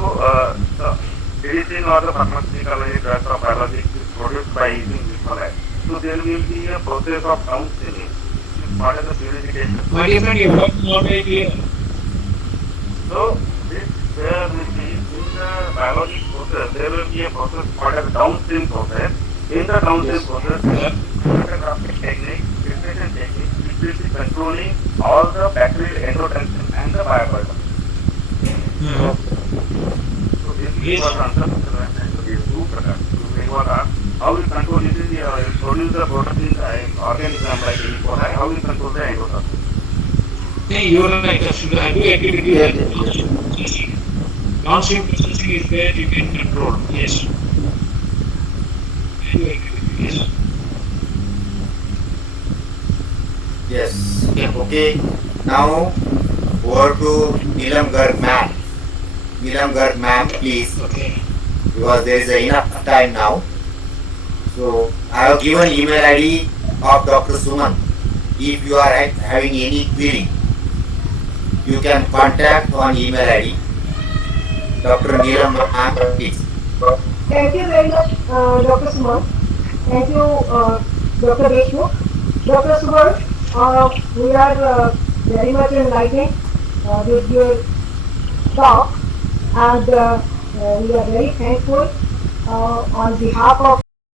the medicine or the pharmaceutical drugs or biologics is produced by using E. coli. So, there will be a process of downstreaming, which is part of the purification My dear process. friend, your voice is not very clear. So, this there will be in the biologic process, there will be a process called as downstream process. In the downstream Yes. process, Yeah. chromatographic technique, filtration technique, which will be controlling all the bacterial endotoxin and the bioburden. Mhm. Okay. So this Yes. was the answer to these two products. So they were asked how we control using the produce the product in the organism like E. coli, how we control the endotoxin. Hey, you're right. Absolutely. I do agree with you that Yes, yes, yes. downstream processing is where you can control. Yes, I do agree with you. Yes. Yes. Yeah. Okay. Now over to Nilam Garg ma'am. Nilam Garg ma'am, please, Okay. because there is enough time now. So I have given email ID of Dr. Sumant. If you are having any query, you can contact on email ID. Dr. Neelam ma'am, please. Thank you very much, Dr. Sumant. Thank you, Dr. Deshmukh. Dr. Sumant, we are very much enlightened with your talk, and we are very thankful on behalf of